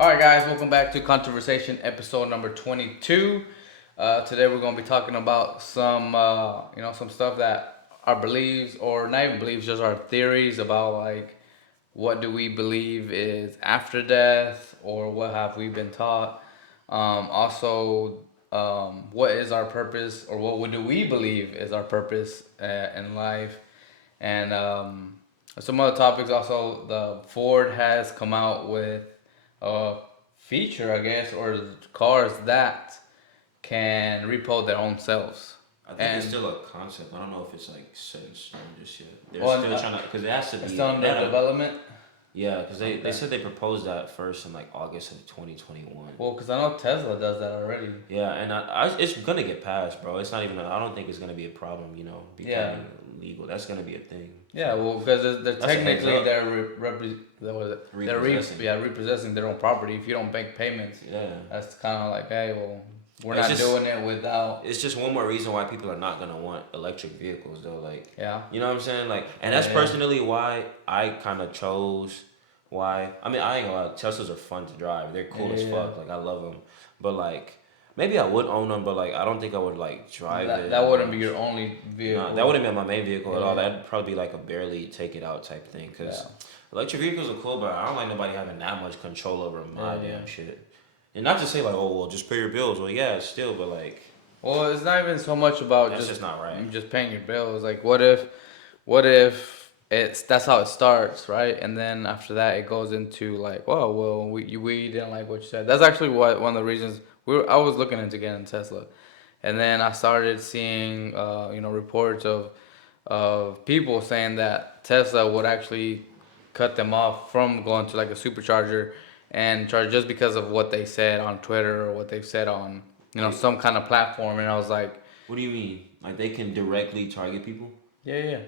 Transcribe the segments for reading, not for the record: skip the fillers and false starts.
All right, guys, welcome back to Conversation episode number 22. Today we're going to be talking about some stuff that our beliefs, or not even beliefs, just our theories about like what do we believe is after death, or what have we been taught. What is our purpose, or what do we believe is our purpose in life, and some other topics. Also, the Ford has come out with a feature, I guess, or cars that can repo their own selves. I think And it's still a concept. I don't know if it's like set in stone just yet. They're well, still trying to, because it has to it's be. still under development. Yeah, because they Okay. said they proposed that first in like August of 2021. Well, because I know Tesla does that already. Yeah, and it's gonna get passed, bro. It's not even. I don't think it's gonna be a problem. Becoming legal. That's gonna be a thing. Yeah, well, because they're That's a heads technically up. repossessing their own property. If you don't make payments, Yeah. that's kind of like, hey, well, we're It's not just- doing it without. It's just one more reason why people are not gonna want electric vehicles, though. Like, Yeah. you know what I'm saying? Like, and that's Yeah. personally why I kind of chose. Why? I mean, I ain't gonna lie. Teslas are fun to drive. They're cool as fuck. Like, I love them. But like, maybe I would own them, but like, I don't think I would like drive it. That wouldn't be your only vehicle. No, that wouldn't be my main vehicle at all. That'd probably be like a barely take it out type thing. Cause electric vehicles are cool, but I don't like nobody having that much control over my damn shit. And not to say like, oh well, just pay your bills. Well, yeah, still, but like. Well, it's not even so much about That's just not right. Just paying your bills. Like, what if that's how it starts, right? And then after that, it goes into like, well, we didn't like what you said. That's actually one of the reasons I was looking into getting Tesla, and then I started seeing reports of people saying that Tesla would actually cut them off from going to like a supercharger and charge just because of what they said on Twitter or what they've said on some kind of platform. And I was like, what do you mean? Like they can directly target people? yeah.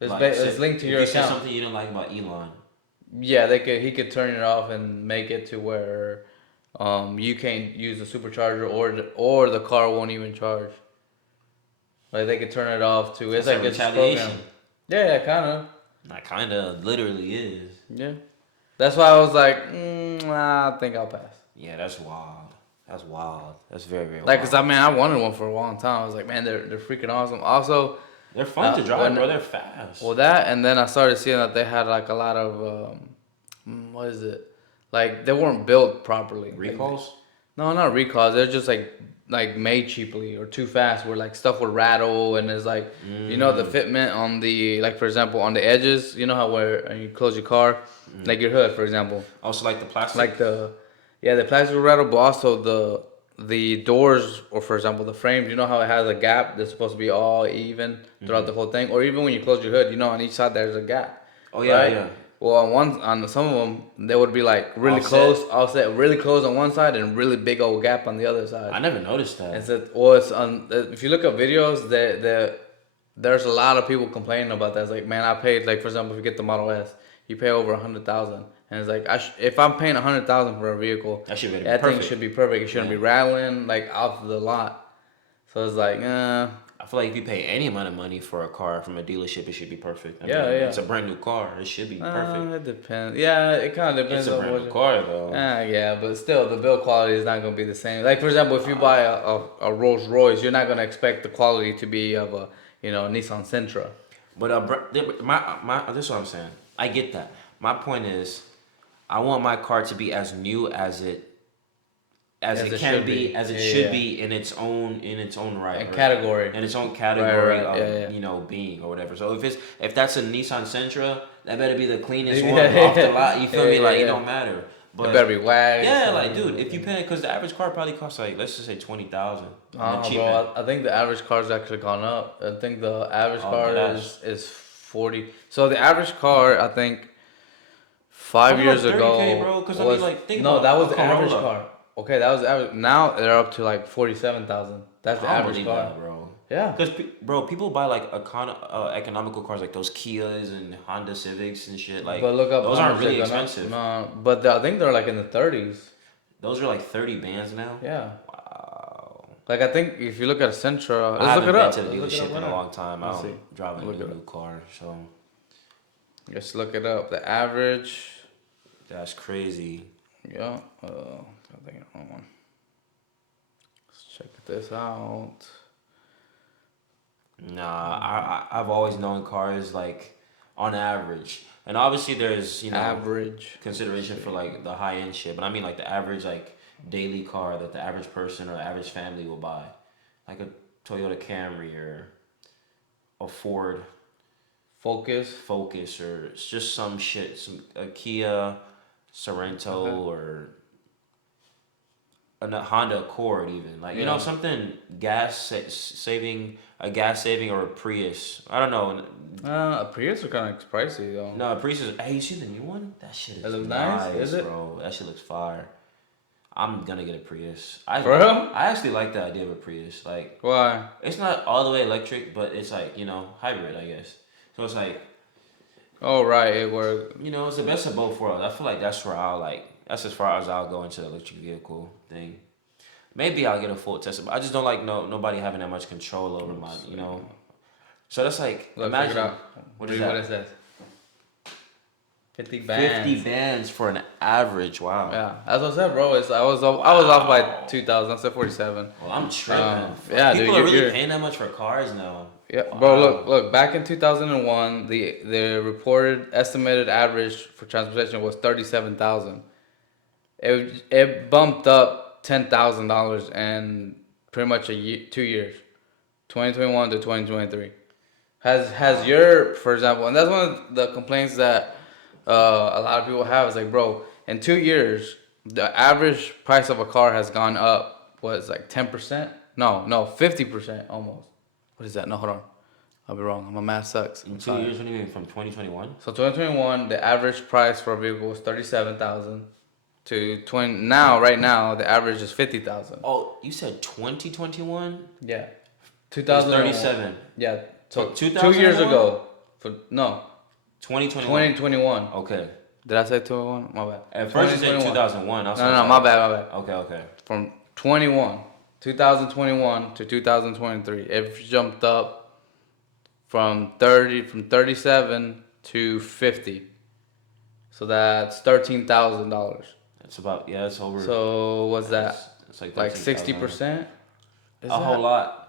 It's, Like, it's linked to your if you account. said something you didn't like about Elon. Yeah, he could turn it off and make it to where you can't use the supercharger, or the car won't even charge. Like they could turn it off too. It's That's like a it's retaliation. programmed. Yeah, kind of. That kind of literally is. Yeah, that's why I was like, I think I'll pass. Yeah, that's wild. That's wild. That's very, very wild. Like, cause I wanted one for a long time. I was like, man, they're freaking awesome. Also, they're fun to drive, bro. They're fast. Well, that, and then I started seeing that they had like a lot of what is it? Like they weren't built properly. Recalls? No, not recalls. They're just like made cheaply or too fast, where like stuff would rattle, and it's like the fitment on the, like, for example, on the edges. You know how where you close your car, like your hood, for example. Also, like the plastic. Like the plastic will rattle, but also the doors, or for example the frames. You know how it has a gap that's supposed to be all even throughout the whole thing, or even when you close your hood, on each side there's a gap. Oh yeah, right? yeah. Well, on some of them, they would be like really really close on one side and really big old gap on the other side. I never noticed that. It's on. If you look at videos, there's a lot of people complaining about that. It's like, man, I paid, like, for example, if you get the Model S, you pay over $100,000, and it's like, if I'm paying $100,000 for a vehicle, that thing should be perfect. It shouldn't be rattling like off the lot. So it's like, I feel like if you pay any amount of money for a car from a dealership, it should be perfect. I mean, yeah. It's a brand new car. It should be perfect. It depends. Yeah, it kind of depends It's a on brand new car, though. Yeah, but still, the build quality is not going to be the same. Like, for example, if you buy a Rolls Royce, you're not going to expect the quality to be of a Nissan Sentra. But this is what I'm saying. I get that. My point is, I want my car to be as new as it should be in its own right, in category, in its own category right. of being or whatever. So if that's a Nissan Sentra, that better be the cleanest one off the lot. You feel me? Like, it don't matter. But it better be waxed. Yeah, like, dude, if you pay, because the average car probably costs, like, let's just say $20,000. Bro, I think the average car's actually gone up. I think the average car is 40. So the average car, I think, 5 years ago, bro, because was, that was the average car. Okay, that was the average. Now they're up to like 47,000. That's the average car, bro. Yeah. Because, bro, people buy like economical cars, like those Kias and Honda Civics and shit. Like, but look up, those aren't really expensive. No, but I think they're like in the 30s. Those are like 30 bands now. Yeah. Wow. Like, I think if you look at a Sentra, I haven't been to the dealership in a long time. I don't drive a new car, so. Just look it up. The average. That's crazy. Yeah. I think I one. Let's check this out. Nah, I've always known cars like on average, and obviously there's Average. Let's consideration for see. like the high end shit, but I mean like the average like daily car that the average person or average family will buy, like a Toyota Camry or a Ford Focus. Focus or it's just some shit, some a Kia Okay. Sorento or a Honda Accord even like Yeah. something saving a gas saving or a Prius. I don't know. A Prius are kind of pricey though. No, Prius is. Hey, you see the new one? That shit It is looks nice. nice, Is it? bro. That shit looks fire. I'm gonna get a Prius. For real? I actually like the idea of a Prius. Like, Why? it's not all the way electric, but it's like hybrid, I guess. So it's like Oh right, it worked. it's the best of both worlds. I feel like that's where I'll like. That's as far as I'll go into the electric vehicle thing. Maybe I'll get a full Tesla, but I just don't like nobody having that much control over my. So that's like Look, check it imagine out. what is Read what that? it says. 50 50 bands. bands for an average. Wow. Yeah, as I said, bro. I was off by Wow. 2,000. I said 47. Well, I'm tripping. Yeah, dude, People are really you're paying that much for cars now. yeah, bro. Look, Wow. look. Back in 2001, the reported estimated average for transportation was 37,000. It bumped up $10,000 in pretty much a year, 2 years, 2021 to 2023. Has Wow. your, for example, and that's one of the complaints that a lot of people have is like, bro, in 2 years, the average price of a car has gone up. What is like 10%? No, 50% almost. What is that? No, hold on. I'll be wrong. My math sucks. In I'm two sorry. years, what do you mean from 2021? So 2021, the average price for a vehicle was 37,000. To 20 now, right now, the average is 50,000. Oh, you said 2021? Yeah, It was 2001. 37. Yeah, For so 2 years 2001? ago. For no, 2021. 2021. Okay. Did I say 21? My bad. At first you said 2021. 2001. No, Was no, my like, bad, my bad. okay, okay. From 2021 to 2023, it jumped up from 37 to 50. So that's $13,000. It's about, yeah, it's over. So what's It's, that? it's like Like 13,000. 60%? Is A whole that? lot.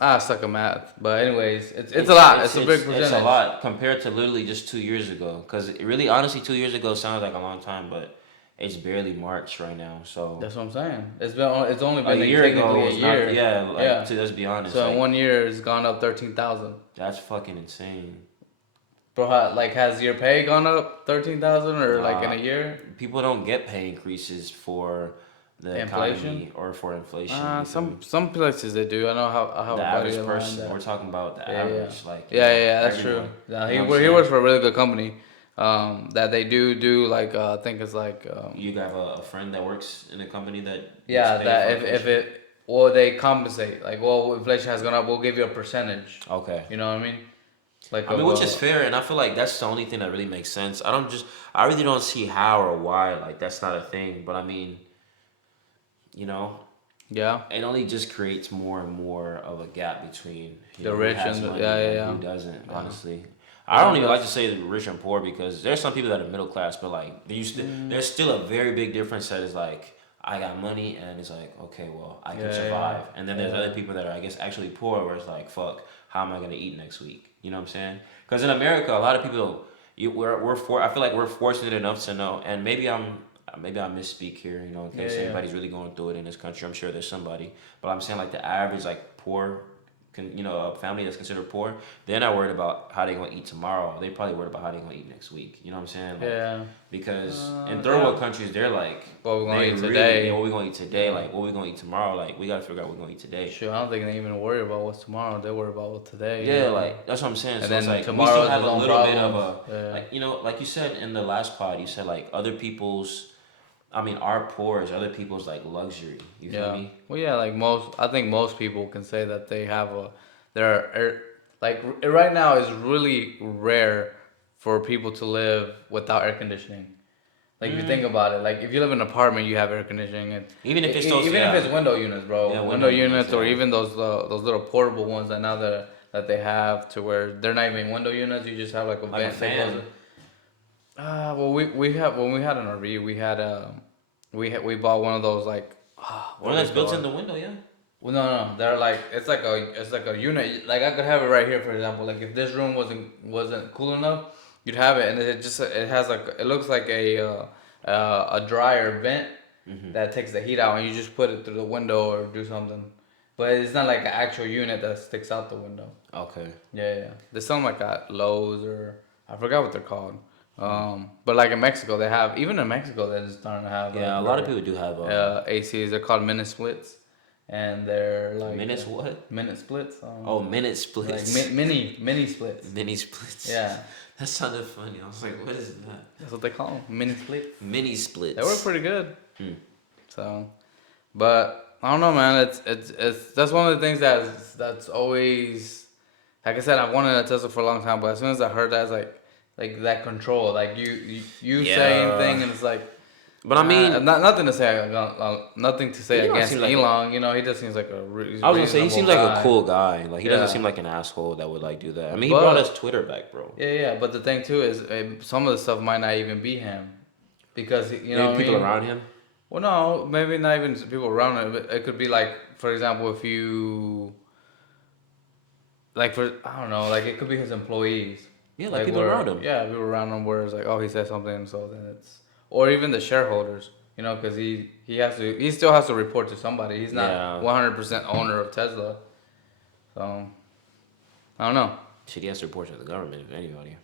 I suck at math, but anyways, it's a lot. It's a big percentage. It's a lot compared to literally just 2 years ago. Because really, honestly, 2 years ago sounds like a long time, but it's barely March right now. So That's what I'm saying. It's only a been year ago technically a was not. year. Yeah, like Yeah. let's be honest. So in Like 1 year, it's gone up 13,000. that's fucking insane. Bro, like has your pay gone up 13,000 or like in Nah, a year? people don't get pay increases for the Inflation? economy or for inflation. You feel me? Some places they do. I have The a buddy average of mine person. that We're talking about the yeah, yeah, average, like yeah. That's true. everyone. Yeah, You know what I'm he saying? works for a really good company. That they do like I think it's like You have a friend that works in a company that gets yeah, paid that for if inflation. it or they compensate like, well, inflation has gone up, we'll give you a percentage. Okay. You know what I mean? Like I of mean, which is fair, and I feel like that's the only thing that really makes sense. I really don't see how or why, like, that's not a thing. But I mean, you know, yeah, it only just creates more and more of a gap between the who rich has and money yeah, yeah, and yeah. who doesn't. Yeah. Honestly, I Yeah, don't even like to that's say the rich and poor because there's some people that are middle class, but like there's still a very big difference that is like I got money and it's like okay, well I can yeah, survive, yeah, and then there's yeah. other people that are I guess actually poor where it's like fuck, how am I gonna eat next week? You know what I'm saying? Because in America, a lot of people I feel like we're fortunate enough to know, and maybe I misspeak here, in Yeah, case yeah. anybody's really going through it in this country. I'm sure there's somebody, but I'm saying like the average like poor, a family that's considered poor, they're not worried about how they gonna eat tomorrow. They probably worried about how they gonna eat next week. You know what I'm saying? Like Yeah. because in third Yeah. world countries, they're like What we're gonna they eat really today? what we gonna eat today, Yeah. like what we gonna eat tomorrow. Like we gotta figure out what we're gonna eat today. Sure, I don't think they even worry about what's tomorrow. They worry about what today. You Yeah, know. like that's what I'm saying. And So it's then like we still tomorrow's have his a own little bit of problems. a Yeah. like like you said in the last pod, you said like other people's. I mean, our poor is other people's like luxury. You feel Yeah. me? Well, yeah. I think most people can say that they have like right now is really rare for people to live without air conditioning. Like if you think Mm. about it, like if you live in an apartment, you have air conditioning, and Even if it's those, even if yeah, it's window units, yeah, bro, window window units, units, or yeah. even those little portable ones that now that they have to where they're not even window units. You just have like a Like a vent. They close fan. it. Well, we have when we had an RV, we had. we bought one of those like One what are that's they built in called? the window, yeah. Well, no, they're like it's like a unit. Like I could have it right here, for example. Like if this room wasn't cool enough, you'd have it, and it has like it looks like a dryer vent Mm-hmm. that takes the heat out, and you just put it through the window or do something. But it's not like an actual unit that sticks out the window. Okay. Yeah. There's some like at Lowe's or I forgot what they're called. But like in Mexico, they have even in Mexico they're just starting to have Yeah, a lot of people do have ACs. They're called minute splits, and they're like minutes. What? minute splits. Oh, minute Like splits. mini splits. Mini splits. Yeah, That sounded funny. I was like, what is that? that's what they call them. Mini splits. Mini splits. They work pretty good. Hmm. So, but I don't know, man. It's that's one of the things that's always like I said. I've wanted a Tesla for a long time, but as soon as I heard that, it's like that control. Like you say anything, and it's like. But I mean, Nothing to say. Nothing to say He don't against seem like Elon. You know, he just seems like I was gonna say he seems like guy. a cool guy. Like he Yeah. doesn't seem like an asshole that would like do that. I mean, he But- brought us Twitter back, bro. Yeah. But the thing too is, some of the stuff might not even be him, because you know Maybe people what I mean? around him. Well, no, maybe not even people around him. But it could be like, for example, if you like for I don't know, like it could be his employees. Yeah, like people around him. Yeah, people around him where it's like, oh, he said something, so then it's or even the shareholders. You know, because he still has to report to somebody. He's not 100% owner of Tesla. So I don't know. Shit, he has to report to the government if anybody.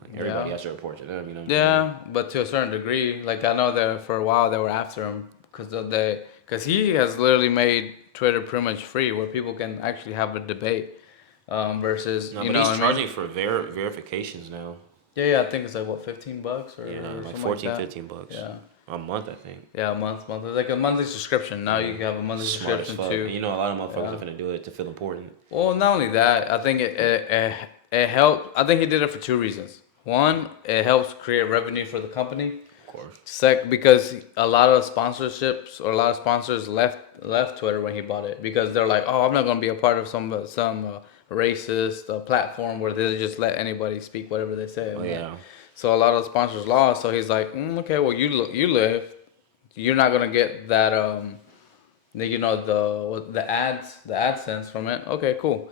Like everybody has to report to them, you know. Yeah, but to a certain degree, like I know that for a while they were after him because he has literally made Twitter pretty much free, where people can actually have a debate. Versus No, you but know he's charging for verifications now. Yeah, I think it's like what, $15 or Yeah, or like something 14, like that. $15. Yeah. A month, I think. Yeah, a month. It's like a monthly subscription. Now you can have a monthly Smart as subscription fuck. too. And you know, a lot of motherfuckers are gonna do it to feel important. Well, not only that, I think it helped. I think he did it for two reasons. One, it helps create revenue for the company. Of course. Because a lot of sponsorships or a lot of sponsors left Twitter when he bought it, because they're like, oh, I'm not gonna be a part of some racist platform where they just let anybody speak whatever they say. Oh yeah. So a lot of sponsors lost. So he's like, okay, well you live, you're not gonna get that the AdSense from it. Okay, cool.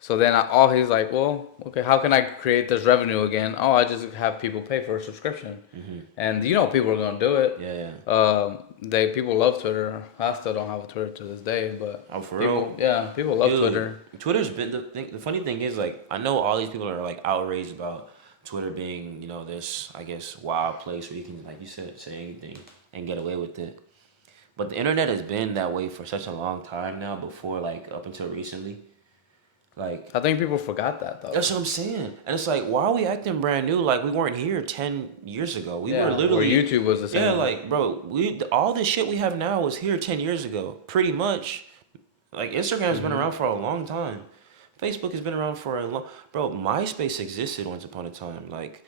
So then he's like, well, okay, how can I create this revenue again? Oh, I just have people pay for a subscription, and people are gonna do it. Yeah. People love Twitter. I still don't have a Twitter to this day, but For people, real. yeah, people love Dude, Twitter. Twitter's been the funny thing is, like, I know all these people are like outraged about Twitter being, this, I guess, wild place where you can, like you said, say anything and get away with it. But the internet has been that way for such a long time now, before, like, up until recently. Like, I think people forgot that though. that's what I'm saying. And it's like, why are we acting brand new? Like, we weren't here 10 years ago. We were literally. Where YouTube was the same. Yeah, like, bro, all this shit we have now was here 10 years ago. Pretty much. Like, Instagram's been around for a long time. Facebook has been around for a long. Bro, MySpace existed once upon a time. Like,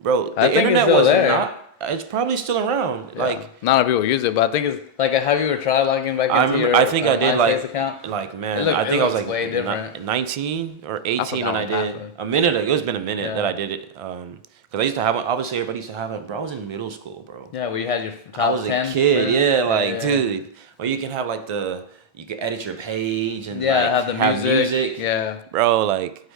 bro, the internet was there. not. It's probably still around. Yeah. Like, not a lot of people use it, but I think it's like, have you ever tried logging back into your I think I did MySpace account? Man, I think I was like way different. 19 or 18 when I did it. Password. A minute ago. It's been a minute that I did it. Because I used to have obviously everybody used to have it. Bro, I was in middle school, bro. Yeah, where you had your top I was 10 a kid. friends. Dude. Or you can have like you can edit your page and have the music. Yeah. Bro, like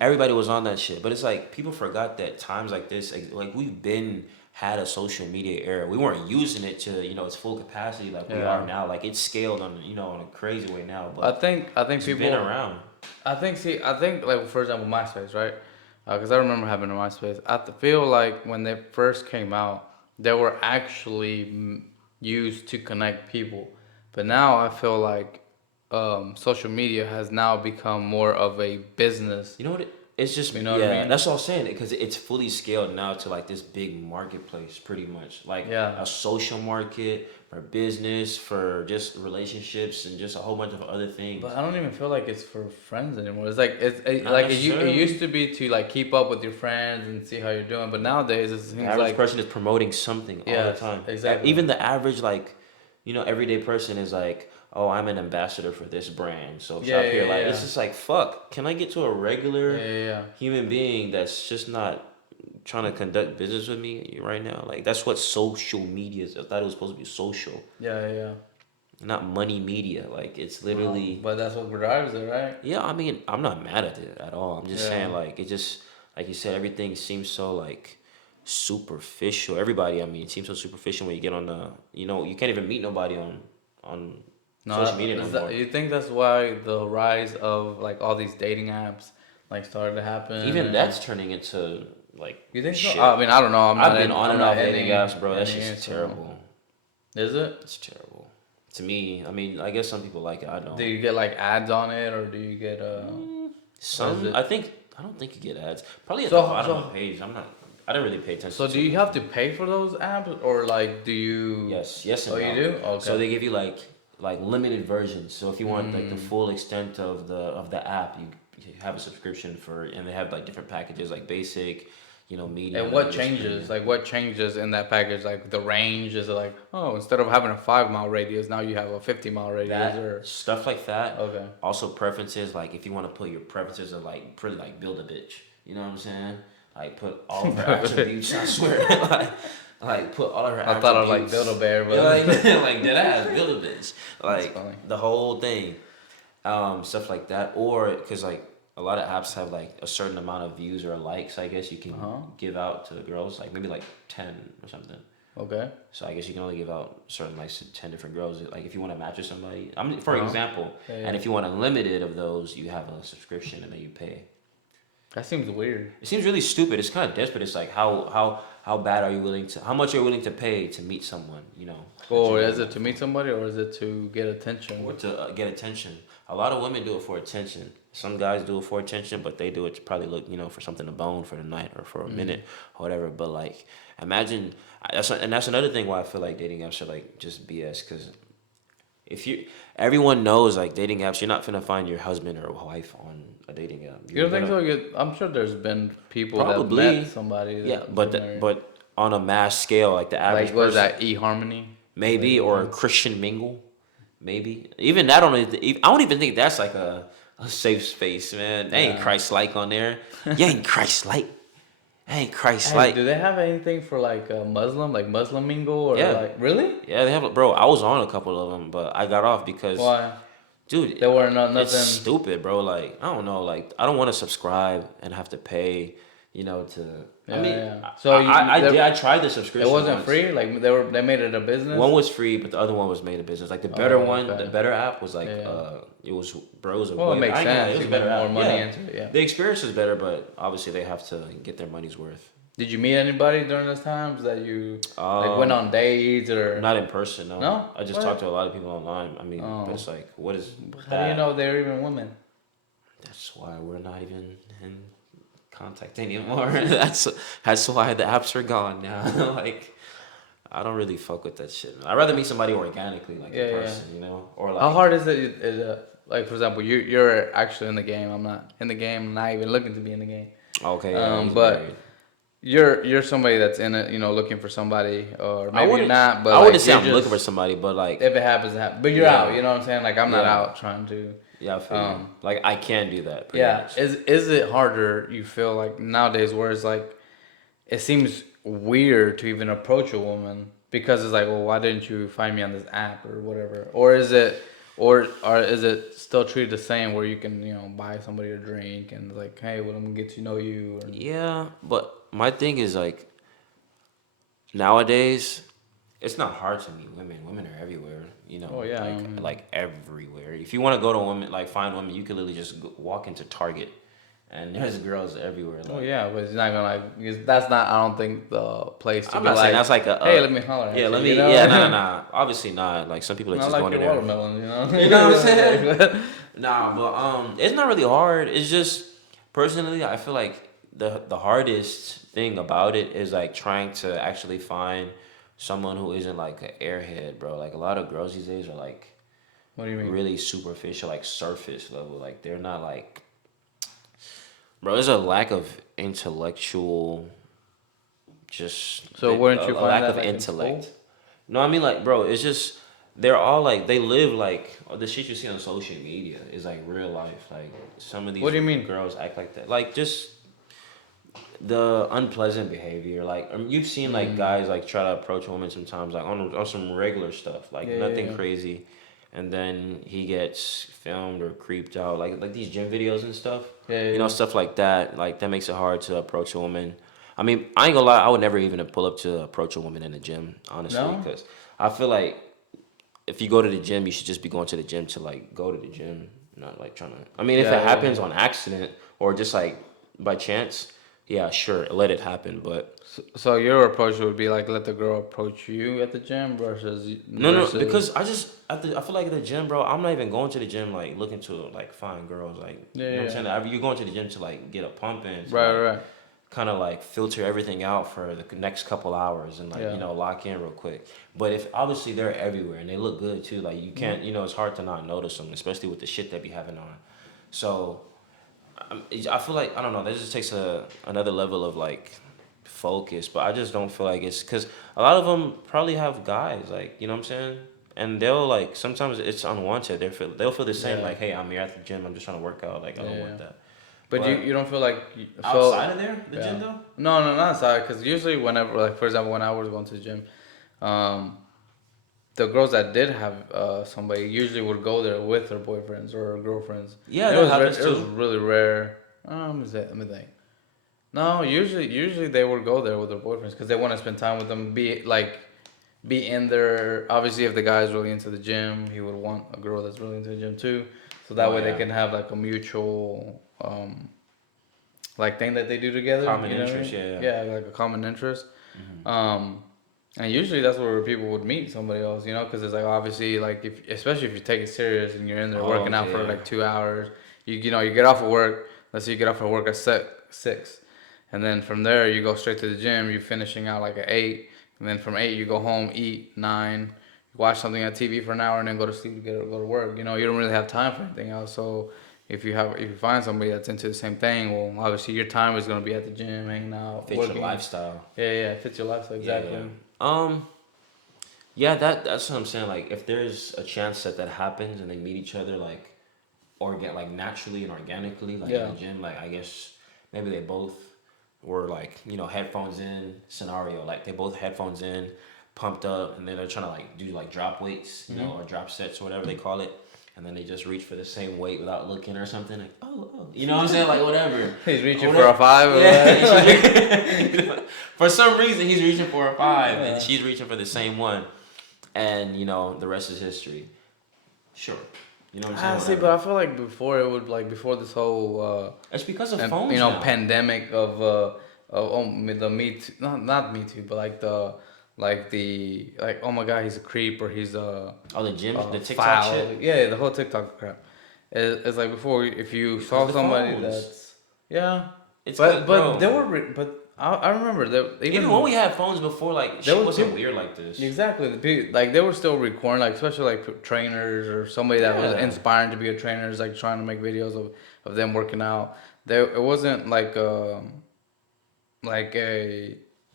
everybody was on that shit. But it's like people forgot that times like this, like we've been had a social media era. We weren't using it to, its full capacity like we are now. Like it's scaled on, on a crazy way now. But I think it's people been around. I think like, for example, MySpace, right? Because I remember having a MySpace. I feel like when they first came out, they were actually used to connect people. But now I feel like social media has now become more of a business. You know what? It's just, what I mean? That's what I'm saying. Because it's fully scaled now to like this big marketplace, pretty much. Like a social market for business, for just relationships, and just a whole bunch of other things. But I don't even feel like it's for friends anymore. It's like it used to be to like keep up with your friends and see how you're doing. But nowadays it seems the average person is promoting something all the time. Exactly. Even the average everyday person is like, oh, I'm an ambassador for this brand, so shop here. It's just like, fuck, can I get to a regular human being that's just not trying to conduct business with me right now. Like that's what social media is. I thought it was supposed to be social, Yeah, yeah. not money media. Like it's No, literally. but that's what drives it, right? Yeah, I mean, I'm not mad at it at all. I'm just Yeah. saying, like, it just, like you said, everything seems so, like, superficial. Everybody, I mean, it seems so superficial when you get on the, you can't even meet nobody on social No, media no is that more. you think that's why the rise of like all these dating apps like started to happen? Even And that's turning into, like, you think so? I shit. mean, I don't know. I've been on I'm and not off dating apps, bro. That any. shit's So terrible. is it? It's terrible. To me, I mean, I guess some people like it. I Do don't. you get like ads on it, or do you get or is Some, it? I don't think you get ads. Probably at the So bottom of the so page. I don't really pay attention so do to you them. have to pay for those apps, or like do you? Yes Oh, and you no. do? So Okay. they give you like limited versions. So if you want like the Mm. full extent of the app, you have a subscription for, and they have like different packages like basic, medium, And and what then just changes? premium. Like what changes in that package? Like the range is it like, oh, instead of having a 5 mile radius, now you have a 50 mile radius, That or stuff like that. okay. Also preferences, like if you want to put your preferences of like pretty like build a bitch. You know what I'm saying? Like put all of her attributes. I swear, like put all of her I thought of like attributes. Build a Bear, You know, like but like dead ass build a bitch. that's Like funny. the whole thing, stuff like that. Or because like a lot of apps have like a certain amount of views or likes. I guess you can Uh huh. give out to the girls, like maybe like 10 or something. Okay. So I guess you can only give out certain likes to 10 different girls. Like if you want to match with somebody, I mean, for Uh huh. example, Yeah, and yeah. if you want unlimited of those, you have a subscription and then you pay. That seems weird. It seems really stupid. It's kind of desperate. It's like how bad are you willing to how much are you willing to pay to meet someone, that you Or really is it want to to meet fuck somebody, or is it to get attention? or to get attention. A lot of women do it for attention. Some guys do it for attention, but they do it to probably look, for something to bone for the night or for a Mm. minute or whatever. But like, imagine that's another thing why I feel like dating apps are like just BS. Because if everyone knows like dating apps, you're not gonna find your husband or wife on a dating app. You You're don't think gonna so? I'm sure there's been people that met probably somebody yeah, that but been married. but on a mass scale, like the average Like, what is person, that? eHarmony? maybe, Like, or Christian mingle, maybe. Even that I don't even think that's like a safe space, man. They ain't yeah. Christ like on there. You ain't Christ like. Ain't Christ Hey, like. do they have anything for like Muslim, like Muslim mingle, or Yeah, like really? yeah. They have, bro. I was on a couple of them, but I got off because, Why? dude, There were not it's nothing. stupid, bro. Like I don't know. Like I don't want to subscribe and have to pay. To. I Yeah, mean, yeah. So I did. there, I tried the it subscription wasn't once. free. Like they made it a business. One was free, but the other one was made a business. Like the better Oh, one, the okay. better app was like Yeah, yeah. it was bro, it was a Well, it way. makes I ain't gonna lie, sense. it was You a put better more app. money Yeah, into it. Yeah. the experience is better, but obviously they have to get their money's worth. Did you meet anybody during those times that you like went Um, on dates or Not in person, no. no? I just talked What? to a lot of people online. I mean, but Oh, it's like, what is how do you that? know they're even women? That's why we're not even in contact anymore. That's why the apps are gone now. Like, I don't really fuck with that shit. I'd rather meet somebody organically, like Yeah, in yeah. person, or How like. hard is like for example, you're actually in the game. I'm not in the game. Not even looking to be in the game. Okay, yeah, he's But married. you're somebody that's in it. Looking for somebody, or I maybe you're wouldn't. not. But I like wouldn't say you're I'm looking for just somebody, but like, if it happens, it happens. But you're yeah, out. You know what I'm saying? Like I'm not yeah, out trying to. yeah. I feel you. Um, Like I can do that pretty yeah. much. Is it harder? You feel like nowadays, where it's like it seems weird to even approach a woman because it's like, well, why didn't you find me on this app or whatever? Or is it still treated the same where you can buy somebody a drink and like, hey, well, I'm gonna get to know you. Or, Yeah, but my thing is like nowadays, it's not hard to meet women. Women are everywhere. oh yeah, Like everywhere. If you want to go to women, like find women, you can literally just walk into Target, and there's girls everywhere. oh Like yeah, but it's not gonna like because that's not. I don't think the place to I'm be not saying like, that's like hey, let me holler at yeah, you. let me yeah, nah. Obviously not. Like some people are Not just like going in your there. watermelon, You know what I'm saying? Nah, but it's not really hard. It's just personally, I feel like the hardest thing about it is like trying to actually find someone who isn't like an airhead, bro. Like a lot of girls these days are like What do you mean? really superficial, like surface level. Like they're not like, bro. There's a lack of intellectual, just So wouldn't a you find lack that of like in intellect. school? No, I mean like, bro. It's just they're all like they live like the shit you see on social media is like real life. Like some of these What do you mean? girls act like that. Like just the unpleasant behavior. Like you've seen like guys like try to approach a woman sometimes like on some regular stuff, like Yeah, nothing yeah, crazy, and then he gets filmed or creeped out, like these gym videos and stuff. yeah, yeah, You yeah. know, stuff like that. Like that makes it hard to approach a woman. I mean, I ain't gonna lie, I would never even pull up to approach a woman in the gym, honestly, No, because I feel like if you go to the gym, you should just be going to the gym to like go to the gym, not like trying to. I mean, if it yeah, yeah, happens yeah. on accident or just like by chance, yeah, sure, let it happen. But So your approach would be like let the girl approach you at the gym no, versus because I feel like at the gym, bro, I'm not even going to the gym like looking to like find girls, like yeah, you know what I'm yeah. saying. You're going to the gym to like get a pump in, to Right, like right, kind of like filter everything out for the next couple hours and like yeah. lock in real quick. But if obviously they're everywhere and they look good too, like you Mhm. can't it's hard to not notice them, especially with the shit they be having on. So I feel like I don't know. That just takes another level of like focus, but I just don't feel like it's because a lot of them probably have guys, like you know what I'm saying, and they'll like sometimes it's unwanted. They'll feel the same, Yeah, like, hey, I'm here at the gym. I'm just trying to work out. Like I yeah, don't yeah. want that. But But you don't feel like outside of there, the gym yeah. though. No, no, not outside. Because usually whenever, like for example, when I was going to the gym, um, the girls that did have somebody usually would go there with their boyfriends or girlfriends. Yeah, It that was happens it was too. really rare. Let me think. No, usually they would go there with their boyfriends because they want to spend time with them. Be in there. Obviously, if the guy is really into the gym, he would want a girl that's really into the gym too. So that Oh way they yeah, can have like a mutual like thing that they do together. common You know what I interest. mean? Yeah, yeah. Yeah, like a common interest. Hmm. Um, and usually that's where people would meet somebody else, you know, because it's like obviously like if especially if you take it serious and you're in there Oh working out okay, for yeah. like 2 hours, you get off of work. Let's say you get off of work at 6, and then from there you go straight to the gym. You're finishing out like at 8, and then from 8 you go home, eat 9, watch something on TV for an hour, and then go to sleep. Go to work. You know, you don't really have time for anything else. So if you find somebody that's into the same thing, well, obviously your time is gonna be at the gym, hanging out, Fit your working. lifestyle. Yeah, yeah, it fits your lifestyle Yeah, yeah. exactly. Yeah, that's what I'm saying. Like, if there's a chance that happens and they meet each other, like, or get like naturally and organically, like in Yeah. the gym, like I guess maybe they both were like headphones in scenario, like they both headphones in, pumped up, and then they're trying to like do like drop weights, Hmm. or drop sets or whatever they call it. And then they just reach for the same weight without looking or something. Like, oh, you know what I'm saying? Like, whatever. He's reaching for a Whatever. 5 or Yeah. For some reason, he's reaching for a five, Yeah. and she's reaching for the same one. And, the rest is history. Sure. You know what I'm I saying? see, but Whatever. I feel like before it would like before this whole It's because of phones now. pandemic of the Me Too, not Me Too, but like oh my god, he's a creep or he's Oh, the gym, the TikTok foul. shit? Yeah, the whole TikTok crap. It's like before if you Because saw the somebody phones. that's yeah, It's but good, bro. there were but I remember that Even when we had phones before, like, there shit was wasn't people. weird like this. Exactly. Like they were still recording, like especially like trainers or somebody that was Yeah. inspiring to be a trainer is like trying to make videos of them working out. There, it wasn't like a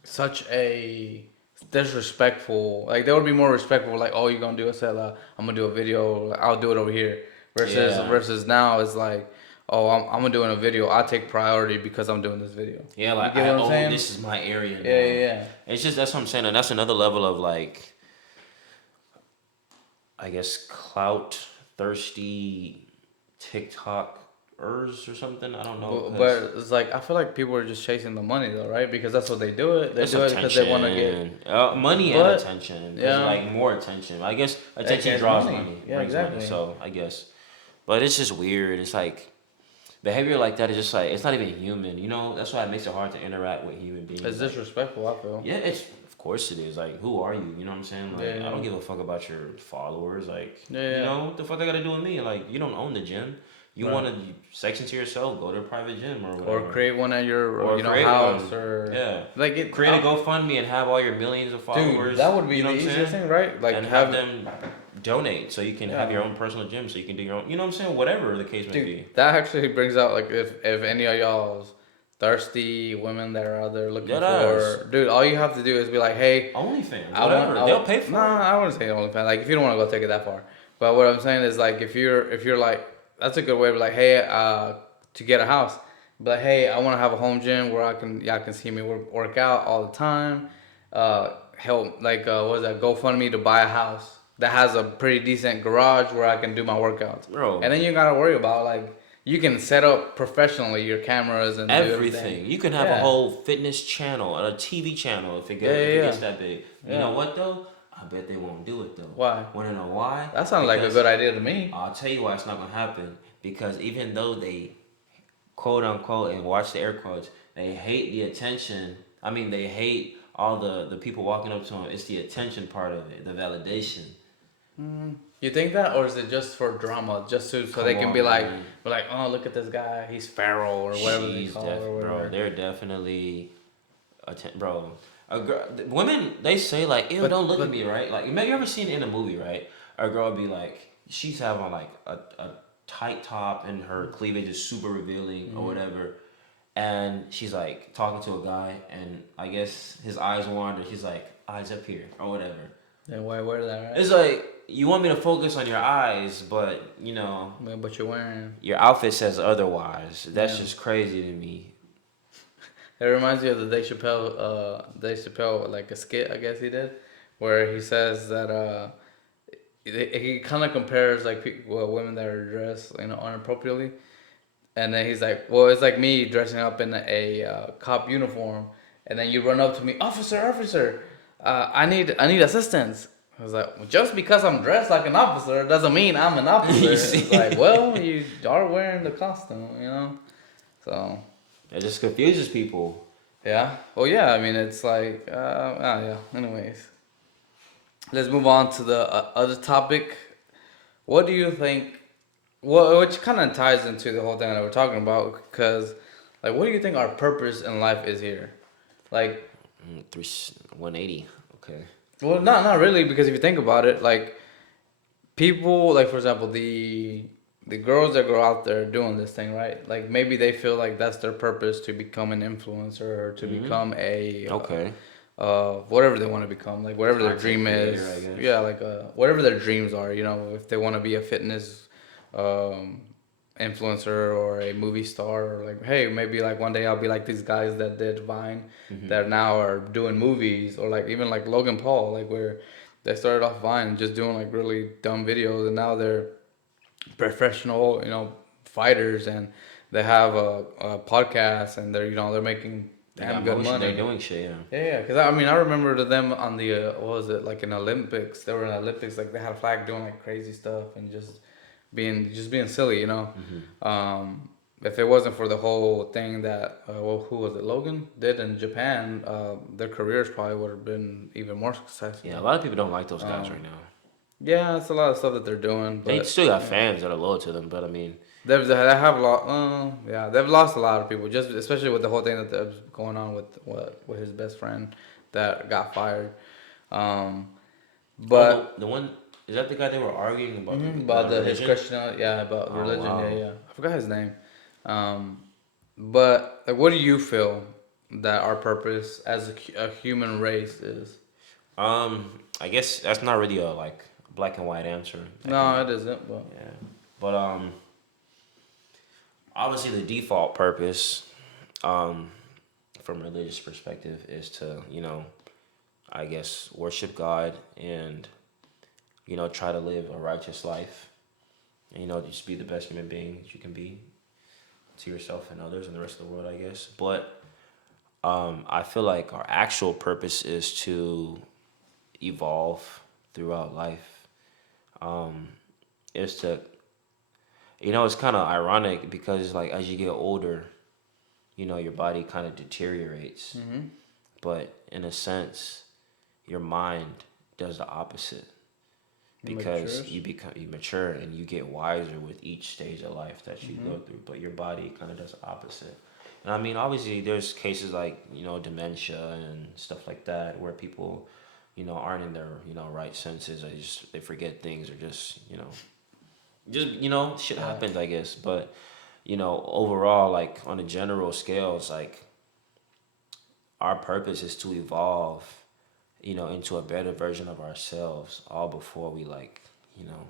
such a disrespectful. Like they would be more respectful. Like, oh, you're gonna do a set. I'm gonna do a video. I'll do it over here. Yeah. Versus now it's like, oh, I'm doing a video. I take priority because I'm doing this video. Yeah, You like, get what I'm saying? this is my area Yeah, now. yeah, yeah. It's just, that's what I'm saying. And that's another level of, like, I guess, clout thirsty TikTokers or something. I don't know. But it's like I feel like people are just chasing the money though, right? Because that's what they do it. They It's do it because they want to attention, get. money and But attention. 'Cause, yeah, like more attention. I guess attention gets draws money. money, Yeah, brings money. exactly. So I guess, but it's just weird. It's like behavior like that is just like it's not even human. That's why it makes it hard to interact with human beings. It's Like, disrespectful. I feel. yeah, it's of course it is. Like, who are you? You know what I'm saying? Like, Yeah, I don't give a fuck about your followers. Like, yeah, what the fuck they got to do with me? Like, you don't own the gym. You right. want to section to yourself, go to a private gym or Or whatever. create one at your Or create house one. or Yeah. like it. Create a GoFundMe and have all your millions of followers. Dude, that would be you know the what I'm easiest saying? thing, right? Like And have them donate so you can have your own personal gym, so you can do your own. You know what I'm saying? Whatever the case may Dude, be. that actually brings out like if any of y'all's thirsty women that are out there looking Dead for, ass. dude, all you have to do is be like, hey, OnlyFans, I whatever. want, They'll pay for no, it. I wouldn't say OnlyFans. Like if you don't want to go take it that far, but what I'm saying is like if you're like that's a good way to be like, hey, to get a house, But hey, I want to have a home gym where y'all can see me work out all the time. Help like what is that? GoFundMe to buy a house that has a pretty decent garage where I can do my workouts. Bro, And then you gotta worry about like you can set up professionally your cameras and do everything. everything. You can have a Yeah, whole fitness channel, a TV channel yeah, if it yeah, gets that big. yeah. You know Yeah. what though? I bet they won't do it though. Why? Want to know why? That sounds like a Because good idea to me. I'll tell you why it's not gonna happen. Because even though they quote unquote and watch the air quotes, they hate the attention. I mean, they hate all the people walking up to them. It's the attention part of it, the validation. You think that, or is it just for drama, just so they Come can on, be man. like, oh, look at this guy, he's feral or whatever they call it or Bro. whatever. They're definitely bro. Women they say like, ew, don't look at But me, right? Like, you ever seen it in a movie, right? A girl would be like, she's having like a tight top and her cleavage is super revealing or whatever, and she's like talking to a guy, and I guess his eyes wander. She's like, eyes up here or whatever. then why wear that, right? It's like you want me to focus on your eyes, but But you're wearing. your outfit says otherwise. That's Yeah. just crazy to me. It reminds me of the Dave Chappelle, like a skit, I guess he did, where he says that he kind of compares like women that are dressed, inappropriately, and then he's like, well, it's like me dressing up in a cop uniform, and then you run up to me, officer, I need assistance. I was like, well, just because I'm dressed like an officer doesn't mean I'm an officer. You It's see? like, well, you are wearing the costume, So, It just confuses people. yeah. Well, yeah. I mean, it's like, yeah. Anyways, let's move on to the other topic. What do you think? Well, which kind of ties into the whole thing that we're talking about, because, like, what do you think our purpose in life is here? Like, 180. Okay. well, not really, because if you think about it, like, people, like, for example, the girls that go out there doing this thing, right? Like, maybe they feel like that's their purpose to become an influencer or to become a Okay. whatever they want to become, like whatever their Content dream is. creator, I guess. Yeah, like whatever their dreams are. If they want to be a fitness um, influencer or a movie star, or like, hey, maybe like one day I'll be like these guys that did Vine, that now are doing movies, or like even like Logan Paul, like where they started off Vine just doing like really dumb videos, and now they're professional, fighters, and they have a podcast, and they're making They damn got good motion. They're money. doing shit. Yeah. Yeah, because I mean, I remember them on the what was it, like in Olympics? They were in Olympics, like they had a flag doing like crazy stuff and just being silly, if it wasn't for the whole thing that who was it, Logan did in Japan, their careers probably would have been even more successful. Yeah. A lot of people don't like those guys Um, right now. yeah, it's a lot of stuff that they're doing, They but still got yeah. fans that are loyal to them, but I mean, They have lost. Yeah, they've lost a lot of people, just especially with the whole thing that's going on with his best friend that got fired. Um, but the one is that the guy they were arguing about about his religion? Christian, yeah, about Oh religion, yeah, wow. yeah. I forgot his name. Um, but like, what do you feel that our purpose as a human race is? I guess that's not really a like black and white answer. No, it isn't. But Yeah, but obviously the default purpose, um, from a religious perspective, is to I guess worship God and try to live a righteous life. And, just be the best human being that you can be to yourself and others and the rest of the world, I guess. But I feel like our actual purpose is to evolve throughout life. Um, is to it's kind of ironic because like as you get older, your body kind of deteriorates, but in a sense, your mind does the opposite because matures. you mature and you get wiser with each stage of life that you go through, but your body kind of does the opposite. And I mean, obviously, there's cases like dementia and stuff like that where people aren't in their right senses. They forget things or just shit Yeah. happens, I guess. But overall, like on a general scale, it's like our purpose is to evolve into a better version of ourselves all before we you know,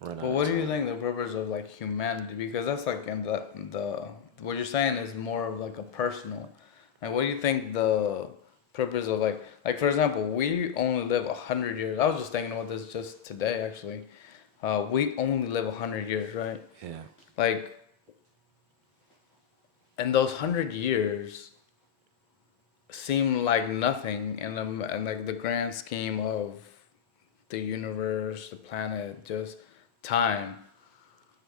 run But out of what do you time. think the purpose of like humanity? Because that's like in the what you're saying is more of like a personal. Like, what do you think the purpose of like for example, we only live 100 years. I was just thinking about this just today actually. We only live 100 years, right? Yeah. Like, and those 100 years seem like nothing in and like the grand scheme of the universe, the planet, just time.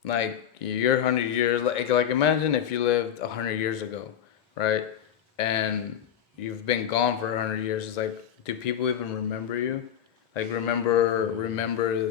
Like your 100 years, like imagine if you lived 100 years ago, right? And you've been gone for 100 years. It's like, do people even remember you? Like remember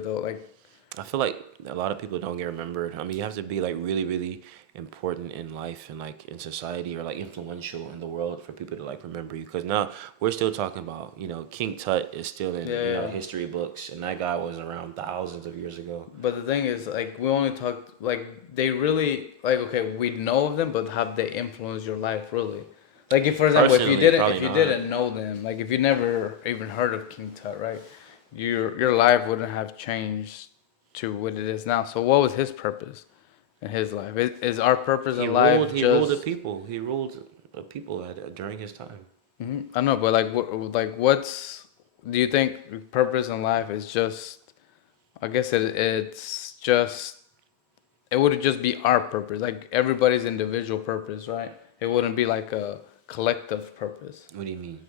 the like. I feel like a lot of people don't get remembered. I mean, you have to be like really, really important in life and like in society or like influential in the world for people to like remember you. Because now we're still talking about, King Tut is still in, Yeah, yeah. history books, and that guy was around thousands of years ago. But the thing is, like, we only talked like they really like okay, we know of them, but have they influenced your life really? Like, if for example, Personally, if probably you not. didn't know them, like if you never even heard of King Tut, right? Your life wouldn't have changed to what it is now. So what was his purpose in his life? Is our purpose He in ruled. life He ruled the just? people. He ruled the people during his time. I know, but like what's do you think purpose in life is just? I guess it's just it would just be our purpose, like everybody's individual purpose, right? It wouldn't be like a collective purpose. What do you mean?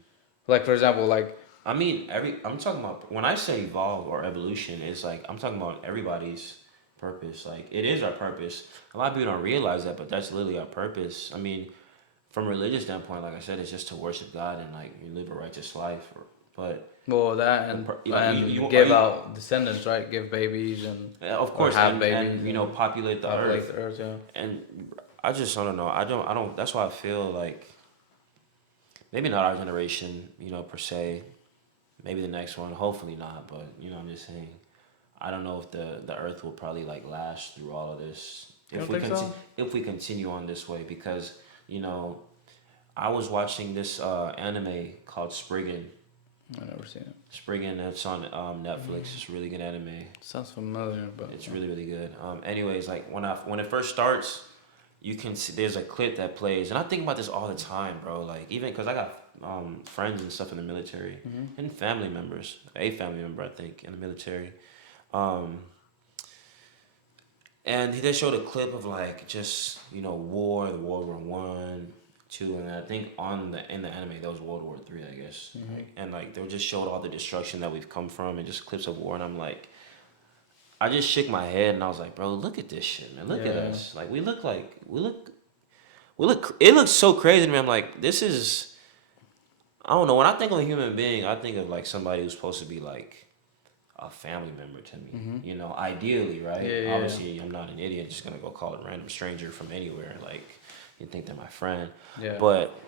Like for example, like I mean, I'm talking about when I say evolve or evolution, it's like I'm talking about everybody's purpose. Like it is our purpose. A lot of people don't realize that, but that's literally our purpose. I mean, from a religious standpoint, like I said, it's just to worship God and like you live a righteous life. But well that like and are give you out descendants, right? Give babies and of or course have babies and and populate the populate earth. the earth. Yeah. And I don't know. I don't. That's why I feel like maybe not our generation, per se. Maybe the next one. Hopefully not. But I'm just saying. I don't know if the Earth will probably like last through all of this You don't think so? if we continue on this way because you know I was watching this anime called Spriggan. I never seen it. Spriggan. It's on Netflix. It's a really good anime. Sounds familiar, but It's really really good. Anyways, like when it first starts, you can see there's a clip that plays, and I think about this all the time, bro. Like even because I got friends and stuff in the military and family members, a family member I think in the military. Um, and they showed a clip of like just war, the World War One, two, and I think on the in the anime that was World War Three, I guess. And like they just showed all the destruction that we've come from and just clips of war, and I'm like, I just shook my head and I was like, bro, look at this shit, man. Look at yeah, us. Like we look. It looks so crazy to me. I'm like, this is. I don't know. When I think of a human being, I think of like somebody who's supposed to be like a family member to me. Ideally, right? yeah, yeah, Obviously, I'm not an idiot. Just gonna go call a random stranger from anywhere. Like, you think they're my friend, yeah, but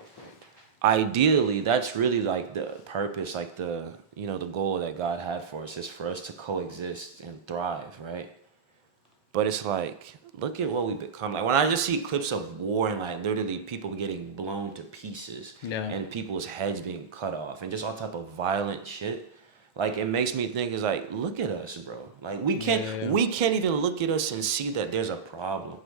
ideally, that's really like the purpose, like the goal that God had for us is for us to coexist and thrive, right? But it's like, look at what we become. Like when I just see clips of war and like literally people getting blown to pieces yeah, and people's heads being cut off and just all type of violent shit. Like it makes me think is like, look at us, bro. Like yeah. we can't even look at us and see that there's a problem.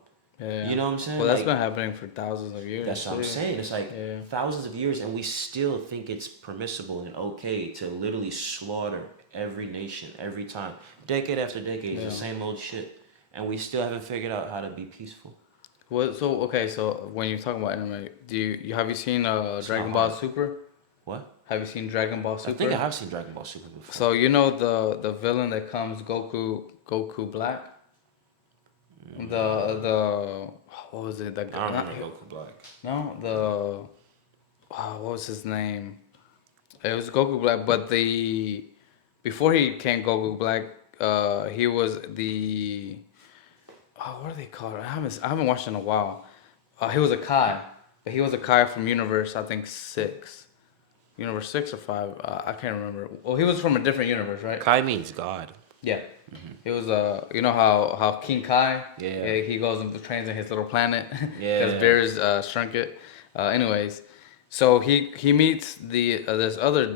Yeah. You know what I'm saying? Well, that's been Like happening for thousands of years. that's what I'm Too. saying. It's like Yeah. thousands of years and we still think it's permissible and okay to literally slaughter every nation every time. Decade after decade, it's Yeah. the same old shit. And we still haven't figured out how to be peaceful. Well, so okay, so when you talk about anime, you have you seen It's not Dragon Ball hard. Super? What? Have you seen Dragon Ball I think I Super? have seen Dragon Ball Super before. So you know the villain that comes Goku Black. The what was it? The I don't not, remember Goku Black. no the what was his name? It was Goku Black, but the before he became Goku Black, he was the what are they called? I haven't watched in a while. He was a Kai, but he was a Kai from Universe I think 6, Universe 6 or 5. I can't remember. Well, he was from a different universe, right? Kai means God. Yeah. It was you know how King Kai, Yeah. he goes and trains in his little planet because Yeah. bears shrunk it. Anyways, so he meets the this other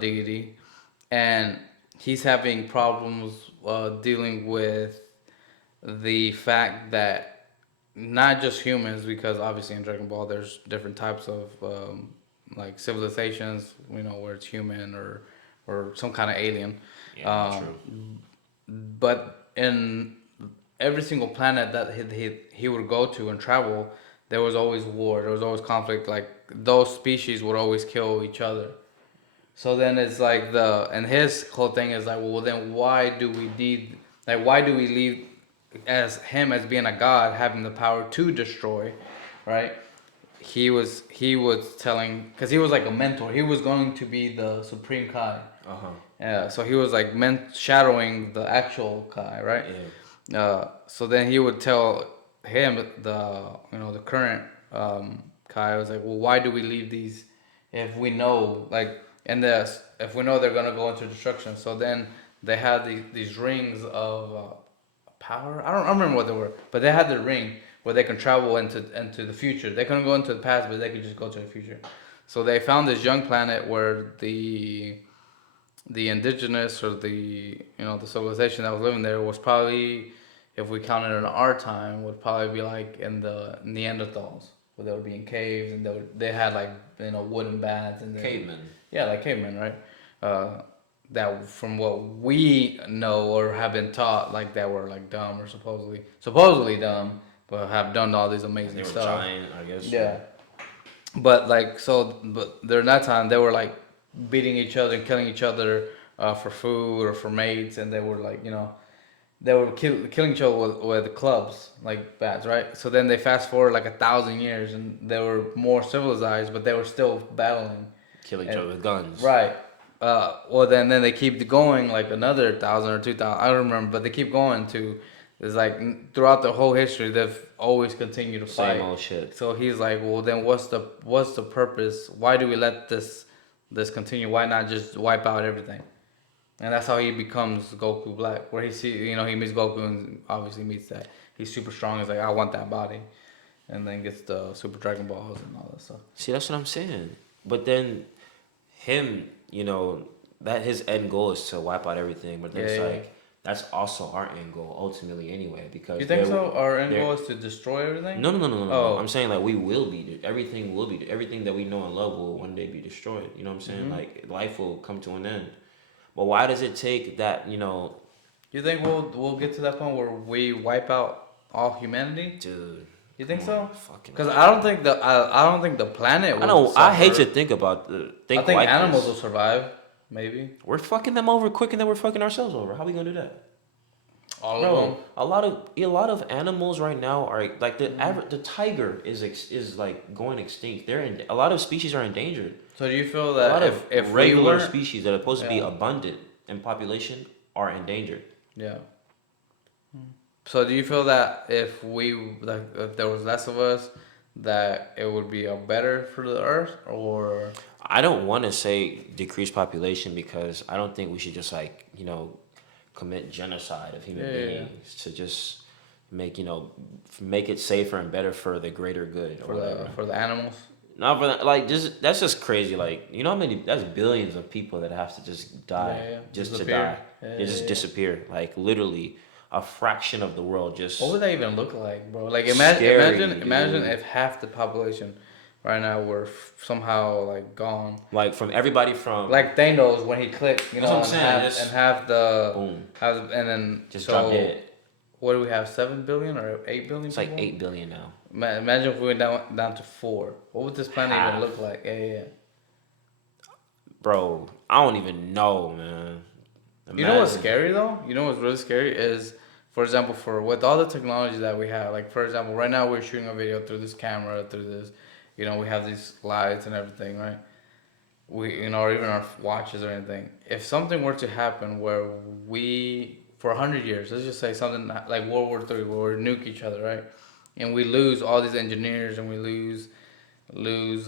deity, and he's having problems dealing with the fact that not just humans, because obviously in Dragon Ball there's different types of like civilizations, where it's human or some kind of alien. Yeah, true. But in every single planet that he would go to and travel, there was always war. There was always conflict. Like those species would always kill each other. So then it's like and his whole thing is like, well, then why do we need, like, why do we leave as him as being a god having the power to destroy, right? He was telling, because he was like a mentor. He was going to be the supreme Kai. Uh huh. Yeah, so he was like shadowing the actual Kai, right? Yeah. So then he would tell him, the current Kai, was like, well, why do we leave these if we know, like, if we know they're gonna go into destruction? So then they had these rings of power. I don't remember what they were, but they had the ring where they can travel into the future. They couldn't go into the past, but they could just go to the future. So they found this young planet where the indigenous, or the civilization that was living there, was probably, if we counted in our time, would probably be like in the Neanderthals, where they would be in caves, and they had like wooden bats, and Cavemen. yeah, like cavemen, right? That, from what we know or have been taught, like, that were like dumb, or supposedly dumb, but have done all these And they amazing were stuff. giant, I guess. Yeah. But like, but during that time they were like beating each other and killing each other for food or for mates, and they were like, they were killing each other with clubs, like bats, right? So then they fast forward like 1,000 years, and they were more civilized, but they were still battling. Kill each And other with guns. right. Well, then they keep going like another 1,000 or 2,000. I don't remember, but they keep going to. It's like throughout the whole history, they've always continued to Same fight. old shit. So he's like, well, then what's the purpose? Why do we let this continue? Why not just wipe out everything? And that's how he becomes Goku Black, where he meets Goku and obviously meets that he's super strong. He's like, I want that body, and then gets the Super Dragon Balls and all that stuff. See, that's what I'm saying. But then him, that his end goal is to wipe out everything. But then Yeah, it's yeah. like that's also our end goal ultimately anyway. Because You think so? Our end they're- goal is to destroy everything? no. Oh. I'm saying like we will be. Everything will be. Everything that we know and love will one day be destroyed. You know what I'm saying? Like life will come to an end. But why does it take that? You think we'll get to that point where we wipe out all humanity? Dude. You think come so? on, fucking. Because I don't think the planet I would know. I hate to suffer. think about I think like animals this. will survive. Maybe We're fucking them over quicker than we're fucking ourselves over. How we gonna do that? all of Bro, them. a lot of animals right now are like the tiger is like going extinct. A lot of species are endangered. So do you feel A lot that of if we regular weren't, species that are supposed to be yeah, abundant in population are endangered. yeah. So do you feel that if there was less of us, that it would be a better for the earth, or I don't want to say decreased population because I don't think we should just like commit genocide of human yeah, yeah, yeah, beings to just make it safer and better for the greater good or for whatever. the animals? Not for that, like just that's just crazy. Like how many? That's billions of people that have to just die, Yeah, yeah. just to Disappear. die. Yeah, They yeah, just yeah. disappear. Like literally, a fraction of the world just What would that even look like, bro? Like scary, imagine dude. if half the population right now were somehow like gone. Like from everybody from Like Thanos when he clicked, That's what I'm and saying, have just and have the boom, and then just drop so dead. what do we have? 7 billion or 8 billion It's like people? 8 billion now. Imagine if we went down to 4. What would this planet even Half, look like? Yeah, yeah, yeah. bro. I don't even know, man. You know what's Imagine. scary though? You know what's really scary is, for example, with all the technology that we have, like for example, right now we're shooting a video through this camera, through this, we have these lights and everything, right? Or even our watches or anything. If something were to happen where for 100 years, let's just say something like World War III, where we nuke each other, right? And we lose all these engineers, and we lose these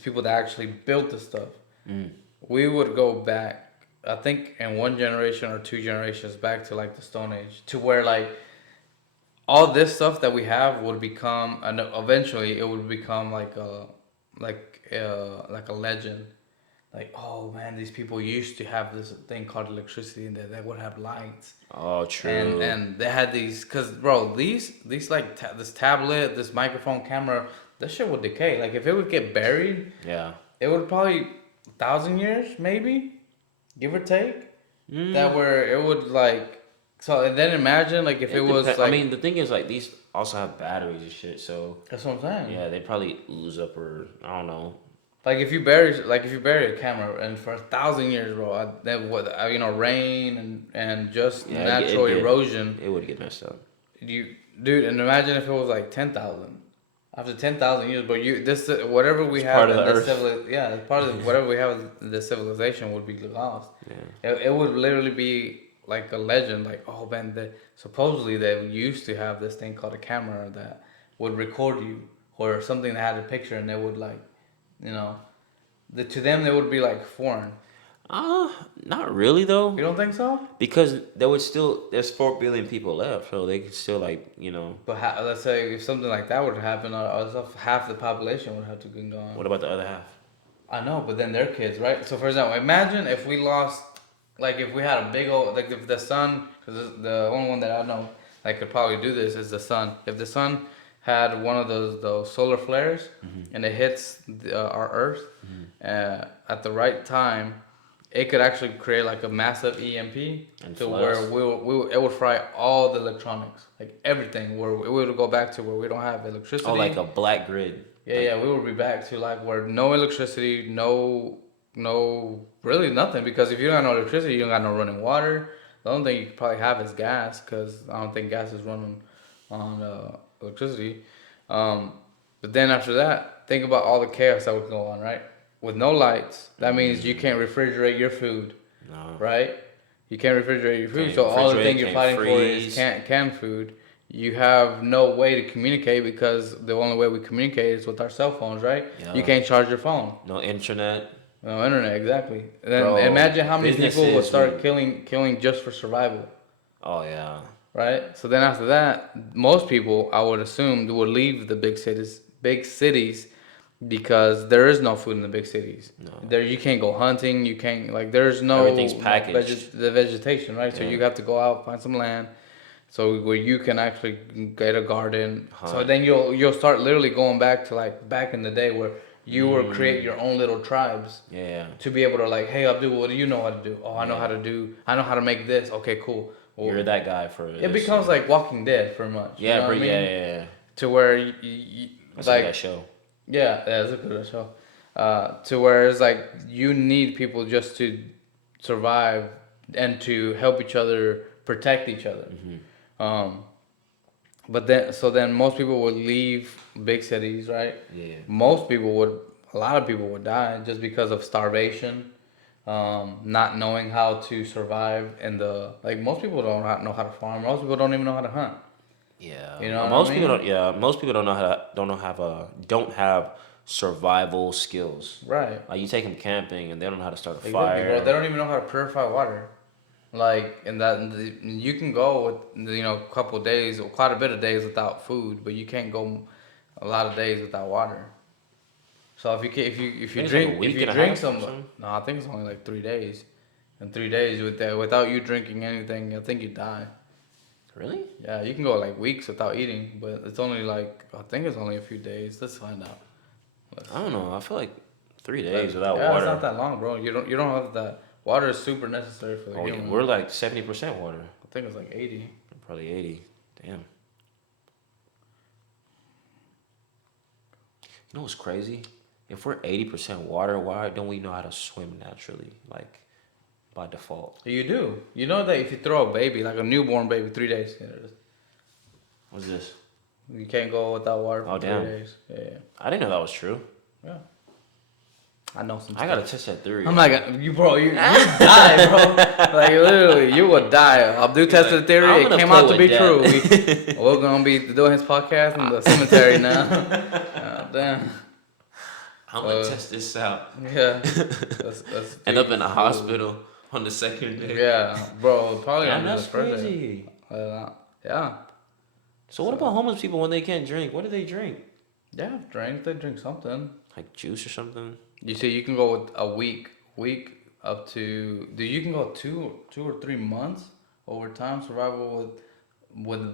people that actually built this stuff. Mm. We would go back, I think, in one generation or 2 generations back to like the Stone Age, to where like all this stuff that we have would become, and eventually it would become like a legend. like, oh man, these people used to have this thing called electricity, and they would have lights, Oh, and true. they had these, cause bro, these like this tablet, this microphone camera, that shit would decay. Like if it would get buried, Yeah. it would probably 1,000 years maybe, give or take. Mm, That where it would like, so and then imagine like if it it was depends. I like, mean, the thing is, like, these also have batteries and shit, so that's what I'm saying. yeah, they probably ooze up or I don't know. Like if you bury a camera and for 1,000 years, bro, that would rain and just Yeah, natural erosion. it would get messed up. You dude, and imagine if it was like 10,000. After 10,000 years, but whatever we It's have part of the in this earth. yeah, it's part of whatever we have in this civilization would be lost. Yeah. It would literally be like a legend, like oh man, supposedly they used to have this thing called a camera that would record you or something that had a picture, and they would like, you know, to them they would be like foreign. Not really though, You don't think so? because there would still there's 4 billion people left, so they could still like But let's say if something like that would happen, half the population would have to be gone. What about the other half? I know, but then their kids, right? So for example, imagine if we lost, like if we had a big old, like if the sun, because the only one that I know that could probably do this is the sun. If the sun had one of those solar flares and it hits our Earth at the right time, it could actually create like a massive EMP And to floods? where it would fry all the electronics, like everything. Where it would go back to where we don't have electricity. Oh, like a black grid. Yeah, Like, yeah, we would be back to like where no electricity, really nothing. Because if you don't got no electricity, you don't got no running water. The only thing you could probably have is gas, because I don't think gas is running on electricity. Um, but then after that, think about all the chaos that would go on, right? With no lights, that means you can't refrigerate your food, no. right? You can't refrigerate your food, Can't so all the refrigerate, thing you're can't fighting for is freeze. canned food. You have no way to communicate because the only way we communicate is with our cell phones, right? You Yeah. can't charge your phone. No internet. No internet, exactly. And then Bro, imagine how many people would businesses start would. killing just for survival, Oh, yeah. right? So then after that, most people I would assume would leave the big cities, because there is no food in the big cities. No. There you can't go hunting. You can't like there's no Everything's like packaged. the vegetation, right? So Yeah. you have to go out find some land, so where you can actually get a garden. So Hunt. then you'll start literally going back to like back in the day where you will create Mm. your own little tribes Yeah. to be able to like, hey Abdul, what do you know how to do? Oh, I know Yeah. how to do. I know how to make this. Okay, cool. Well, You're that guy for it this. becomes like Walking Dead pretty much. Yeah, you know bro. what I Yeah, mean? yeah, yeah. To where That's like like that show. yeah, it's a good show. To where it's like you need people just to survive and to help each other, protect each other. Um, but then most people would leave big cities, right? Yeah. A lot of people would die just because of starvation, not knowing how to survive in the like most people don't know how to farm. Most people don't even know how to hunt. Yeah. You know what Most I people mean? don't. Yeah. Most people don't have survival skills. Right. Like you take them camping and they don't know how to start a Exactly, bro. They fire. don't even know how to purify water. Like, you can go with a couple of days or quite a bit of days without food, but you can't go a lot of days without water. So if you think it's like a drink if week you and a drink half or some, something. no, I think it's only like 3 days. And 3 days without you drinking anything, I think you die. Really? Yeah, you can go like weeks without eating, but it's only like I think it's only a few days. Let's find out. I don't know. I feel like 3 days without Yeah, it's not water. that long, bro. You don't have that. Water is super necessary for the Oh, yeah, human. we're like 70% water. I think it's like 80. Probably 80. Damn. You know what's crazy? If we're 80% water, why don't we know how to swim naturally? Like by default. You do. You know that if you throw a baby, like a newborn baby, 3 days, What's this? you can't go without water for Oh, damn. 3 days. Yeah, I didn't know that was true. yeah. I know some I gotta stuff. test that theory. I'm like, you die, bro. Like literally, you would die. Abdul tested the like, theory. I'm It gonna came play out to be with true. that. We're gonna be doing his podcast in the cemetery now. Damn. I'm gonna test this out. Yeah. That's End up in a cool. hospital on the second day. Yeah, bro. Probably Damn, gonna be that's the first day. crazy. Yeah. So what about homeless people when they can't drink? What do they drink? Yeah, drink. They drink something. Like juice or something? You see, you can go with a week week up to, dude, you can go 2 or 3 months over time survival with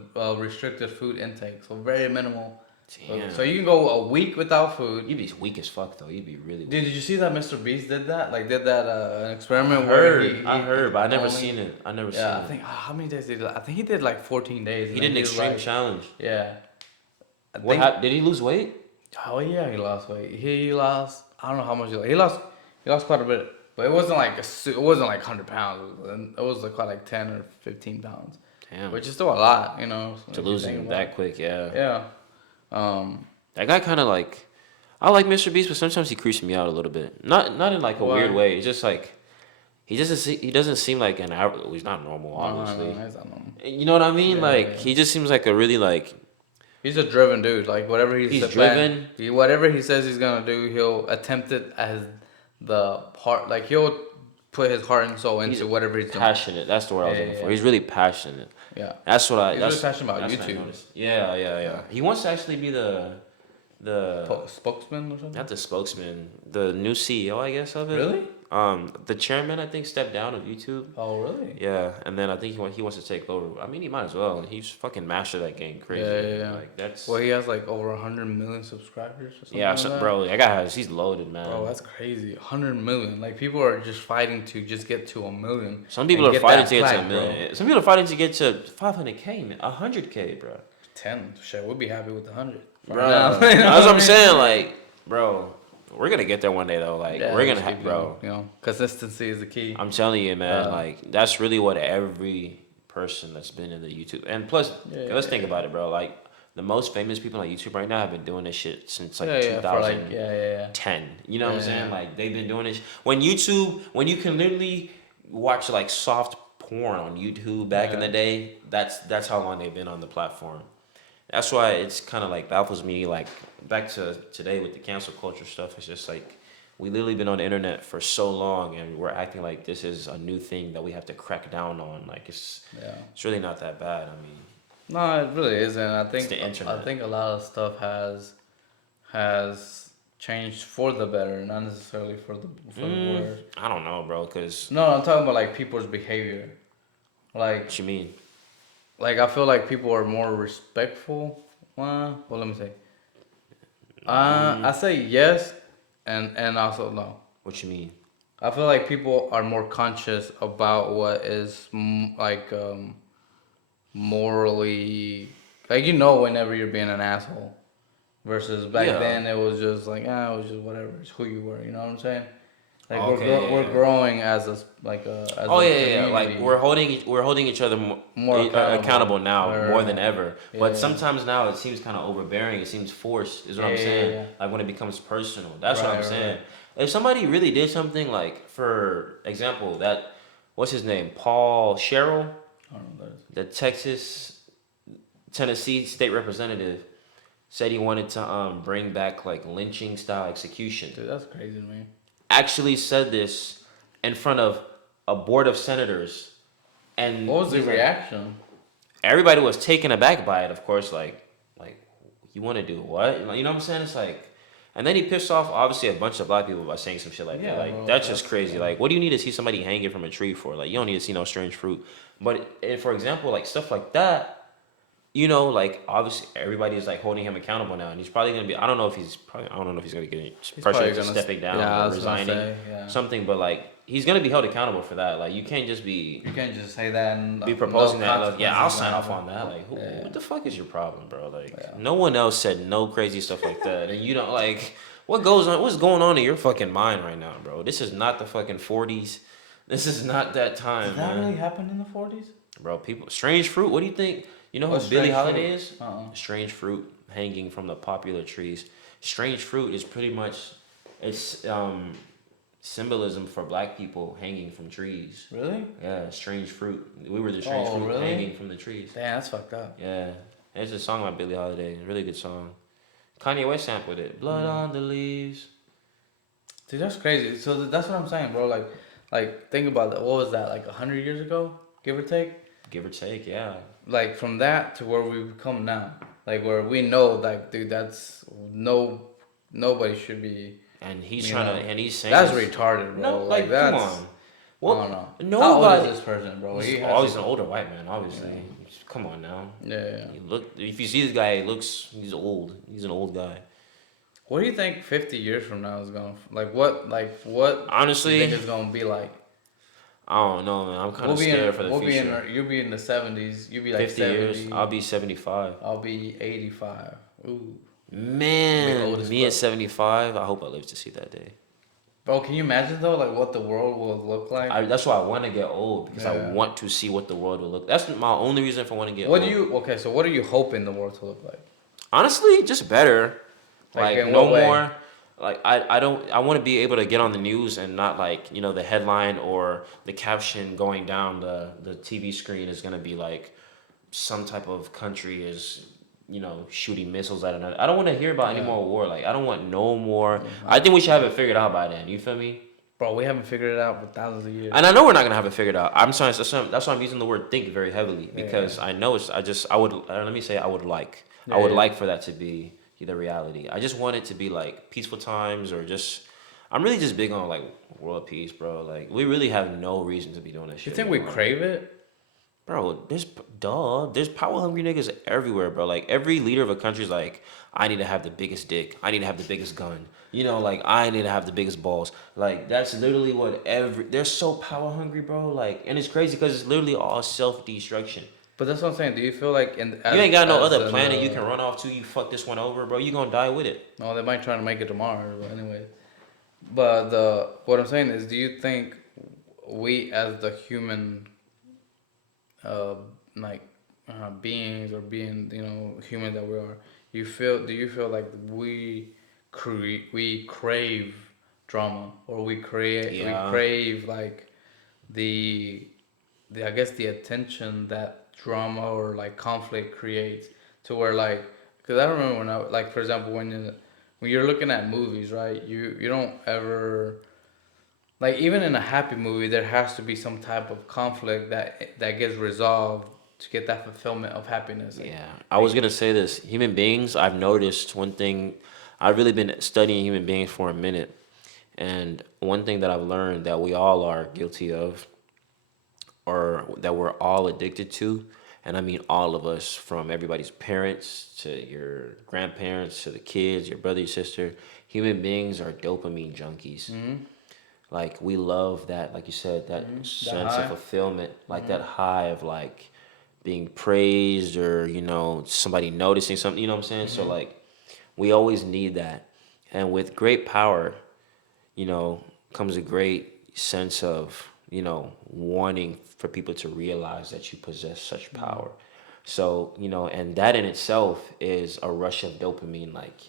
restricted food intake. So very minimal. So Damn. you can go a week without food. You'd be weak as fuck though. You'd be really Dude, weak. did you see that Mr. Beast did that? Like did that an I experiment where heard. I he heard, but I never only, seen it. I never seen yeah, I it. think how many days did he, I think he did like 14 days He and did then an he was extreme like, challenge. yeah. I What think, happened? Did he lose weight? oh yeah, he lost weight. He lost, I don't know how much he lost quite a bit. But it wasn't like it wasn't like 100 pounds. It was like quite like 10 or 15 pounds. Damn. Which is still a lot, you know, To if you lose think him about that it. quick, yeah. Yeah. Um, That guy kind of like, I like Mr. Beast, but sometimes he creeps me out a little bit. Not in like a weird why? way. It's just like he doesn't seem like an average. Well, he's not normal, No, obviously. he's not normal. You know what I mean? Yeah, Like yeah. he just seems like a really like He's a driven dude. Like whatever he's driven. whatever he says he's gonna do, he'll attempt it as the part. Like he'll put his heart and soul He's into whatever he's doing. passionate. That's the word I was Yeah, looking for. yeah, He's really passionate. yeah. That's what I. He's That's really passionate about that's what I YouTube. noticed. Yeah. He wants to actually be the Spokesman or something. not the spokesman, the new CEO, I guess, of it. Really? The chairman, I think, stepped down of YouTube. Oh, really? Yeah, and then I think he wants to take over. I mean, he might as well. He's fucking mastered that game crazy. Yeah. Like that's. Well, he has like over 100 million subscribers or something. Yeah, like that. bro, that guy he's loaded, man. Bro, that's crazy. 100 million. Like people are just fighting to just get to 1 million. Some people are fighting to get to 1 million. Some people are fighting to get to 500K, man, 100K, bro. 10. Shit, we'll be happy with the 100. Bro, Now. that's what I'm saying. Like, bro, we're gonna get there one day though. Like, Yeah, we're just gonna keep bro. going, you know, consistency is the key. I'm telling you, man. Uh, Like, that's really what every person that's been in the YouTube and plus, let's think about it, bro. Like, the most famous people on YouTube right now have been doing this shit since like 2010. You know what I'm saying? Like, they've been doing this. When you can literally watch like soft porn on YouTube back in the day, that's how long they've been on the platform. That's why it's kind of like baffles me. Like back to today with the cancel culture stuff, it's just like we literally been on the internet for so long, and we're acting like this is a new thing that we have to crack down on. Like it's really not that bad. I mean, no, it really isn't. the internet. I think a lot of stuff has changed for the better, not necessarily for the worse. I don't know, bro. Cause No, I'm talking about like people's behavior. Like what you mean? Like I feel like people are more respectful. Well, let me say. I say yes, and also no. What you mean? I feel like people are more conscious about what is morally, like whenever you're being an asshole, versus back then it was just like it was just whatever, it's who you were. You know what I'm saying? Like we're growing as a community. Like we're holding each other more accountable now more than ever. But sometimes now it seems kind of overbearing. It seems forced. Is what I'm saying. Yeah. Like when it becomes personal. That's what I'm saying. If somebody really did something, like for example, that what's his name, Paul Sherrill, I don't know what that is. the Tennessee state representative, said he wanted to bring back like lynching style execution. Dude, that's crazy to me. Actually said this in front of a board of senators, and what was the reaction? Everybody was taken aback by it, of course. Like you want to do what? You know what I'm saying? It's like, and then he pissed off obviously a bunch of black people by saying some shit like that. Like bro, that's just crazy. Like, what do you need to see somebody hanging from a tree for? Like, you don't need to see no strange fruit. But for example, like stuff like that. Like obviously everybody is like holding him accountable now, and he's probably gonna be. I don't know if he's gonna get pressured into stepping down or resigning, something. But like he's gonna be held accountable for that. Like you can't just say that and be proposing that. Like, I'll sign off on that. Like what the fuck is your problem, bro? Like no one else said no crazy stuff like that, and you don't like what goes on. What's going on in your fucking mind right now, bro? This is not the fucking 40s. This is not that time. Did that really happen in the 40s? Bro, strange fruit. What do you think? You know who Billie Holiday is? Strange fruit hanging from the popular trees. Strange fruit is pretty much symbolism for black people hanging from trees. Really? Yeah, strange fruit. We were the strange fruit hanging from the trees. Damn, that's fucked up. Yeah. There's a song by Billie Holiday. Really good song. Kanye West sampled it. Blood on the leaves. Dude, that's crazy. So that's what I'm saying, bro. Like think about that. What was that? Like 100 years ago, give or take? Give or take, yeah. Like from that to where we've come now, like where we know, like, dude, that's nobody should be and he's You trying know, to, and he's saying that's this. retarded, No, bro. Like like, come that's on. I don't Well, know. How old is nobody. this person, bro? He's He has always to. an older white man, Yeah, obviously. Come on now. yeah, yeah. You look. If you see this guy, he looks. He's old. He's an old guy. What do you think 50 years from now is going to like? What do you think Honestly, it's going to be like? I don't know, man. I'm kind of scared for the We'll be in future. you'll be in the 70s. You'll be like 50 years, I'll 70. be 75. I'll be 85. Ooh, I'll be old Man, as me at fuck. 75. I hope I live to see that day. Bro, can you imagine though, like what the world will look like? That's why I want to get old because I Yeah. want to see what the world will look. That's my only reason for wanting to get What do old. you? Okay, so what are you hoping the world to look like? Honestly, just better. Like Like in no what way? more. Like I don't. I want to be able to get on the news and not like the headline or the caption going down the TV screen is gonna be like some type of country is shooting missiles at another. I don't want to hear about any Yeah. more war. Like I don't want no more. Yeah. I think we should have it figured out by then. You feel me? Bro, we haven't figured it out for thousands of years. And I know we're not gonna have it figured out. I'm sorry. That's why I'm using the word think very heavily Yeah. because I know it's. I would. Let me say I would like. I Yeah, would yeah. like for that to be the reality. I just want it to be like peaceful times or just. I'm really just big on like world peace, bro. Like we really have no reason to be doing that You shit think we anymore. crave it? Bro, there's power hungry niggas everywhere, bro. Like every leader of a country's like, I need to have the biggest dick. I need to have the biggest gun. Like I need to have the biggest balls. Like that's literally what they're so power hungry, bro. Like, and it's crazy because it's literally all self destruction. But that's what I'm saying. Do you feel like You ain't got no as other in planet you the can run off to. You fuck this one over, bro. You gonna die with it. no, they might try to make it tomorrow, but anyway. But the what I'm saying is, do you think we as the human, uh, like, beings or being, human that we are, do you feel like we crave drama or we Yeah. crave like the I guess the attention that drama or like conflict creates to where like because I remember when I like for example when you're looking at movies right you don't ever like even in a happy movie there has to be some type of conflict that gets resolved to get that fulfillment of happiness Yeah, I was like gonna say this. Human beings, I've noticed one thing. I've really been studying human beings for a minute, and one thing that I've learned that we all are guilty of, or that we're all addicted to, and I mean all of us, from everybody's parents to your grandparents to the kids, your brother, your sister. Human beings are dopamine junkies. mm-hmm, Like we love that, like you said, that that sense of high fulfillment, like that high of like being praised or somebody noticing something. You know what I'm saying? So mm-hmm. like we always need that, and with great power, comes a great sense of wanting for people to realize that you possess such power. So and that in itself is a rush of dopamine, like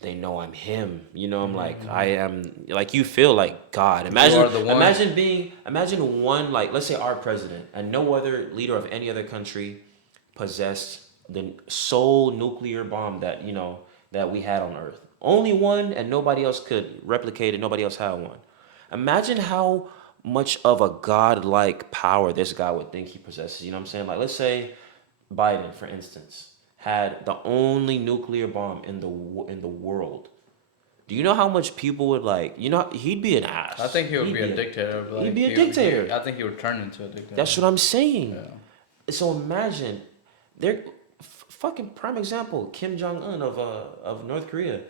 they know I'm him. I'm like I am, like you feel like God. You Imagine are the one. imagine one, like let's say our president and no other leader of any other country possessed the sole nuclear bomb that we had on Earth. Only one, and nobody else could replicate it. Nobody else had one. Imagine how much of a godlike power this guy would think he possesses. You know what I'm saying? Like let's say Biden, for instance, had the only nuclear bomb in the world. Do you know how much people would like? He'd be an I ass. think he would be a dictator. He'd Like be a dictator. I think he would turn into a dictator. That's what I'm saying. Yeah. So imagine, they're fucking prime example, Kim Jong Un of North Korea.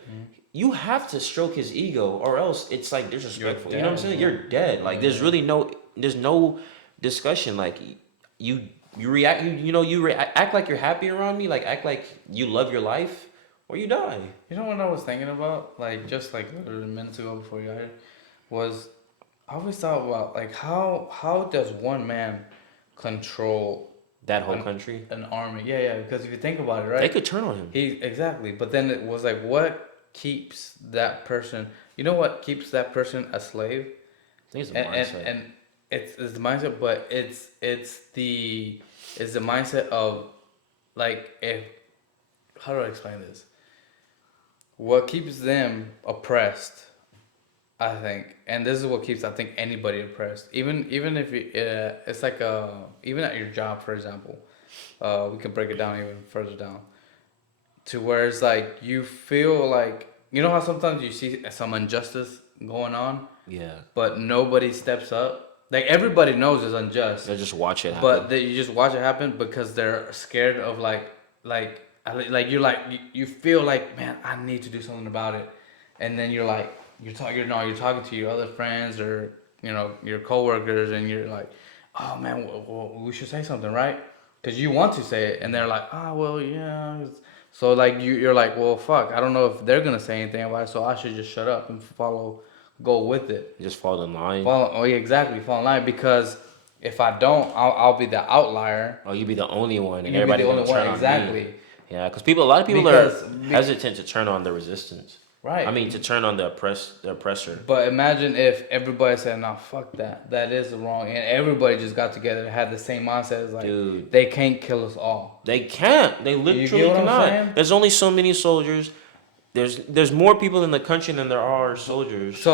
You have to stroke his ego, or else it's like disrespectful. You know what I'm dead, saying? bro. You're dead. Like there's no discussion. Like you you react. Act like you're happy around me. Like act like you love your life, or you die. You know what I was thinking about? Like just like literally minutes ago before you got here, was I always thought about like how does one man control That whole country, an army? Yeah, yeah. Because if you think about it, they right? could turn on him. He exactly. But then it was like, what keeps that person? You know what keeps that person a slave? I think it's a And mindset. it's the mindset, but it's the mindset of like if how do I explain this? What keeps them oppressed, I think, and this is what keeps I think anybody oppressed. Even if it's like even at your job, for example, we can break it down even further down to where it's like you feel like you know how sometimes you see some injustice going on, Yeah. but nobody steps up. Like everybody knows it's unjust, They just watch it happen. but you just watch it happen because they're scared of like you're like you feel like, man, I need to do something about it, and then you're like you're talking to your other friends or your coworkers, and you're like, oh man, we should say something, right? Because you want to say it, and they're like, oh well, yeah. So like you're like, well, fuck, I don't know if they're gonna say anything about it, so I should just shut up and go with it. You just fall in line. Oh yeah, exactly, fall in line because if I don't, I'll be the outlier. Oh, you be the only one, and You be the everybody's only gonna one, turn on me. exactly. Yeah, because a lot of people are Because hesitant to turn on the resistance. I right. mean, to turn on the oppressor. But imagine if everybody said, "No, fuck that. That is wrong," and everybody just got together and had the same mindset. It's like Dude, they can't kill us all. they can't. They You literally get what I'm cannot. saying? There's only so many soldiers. There's more people in the country than there are soldiers. So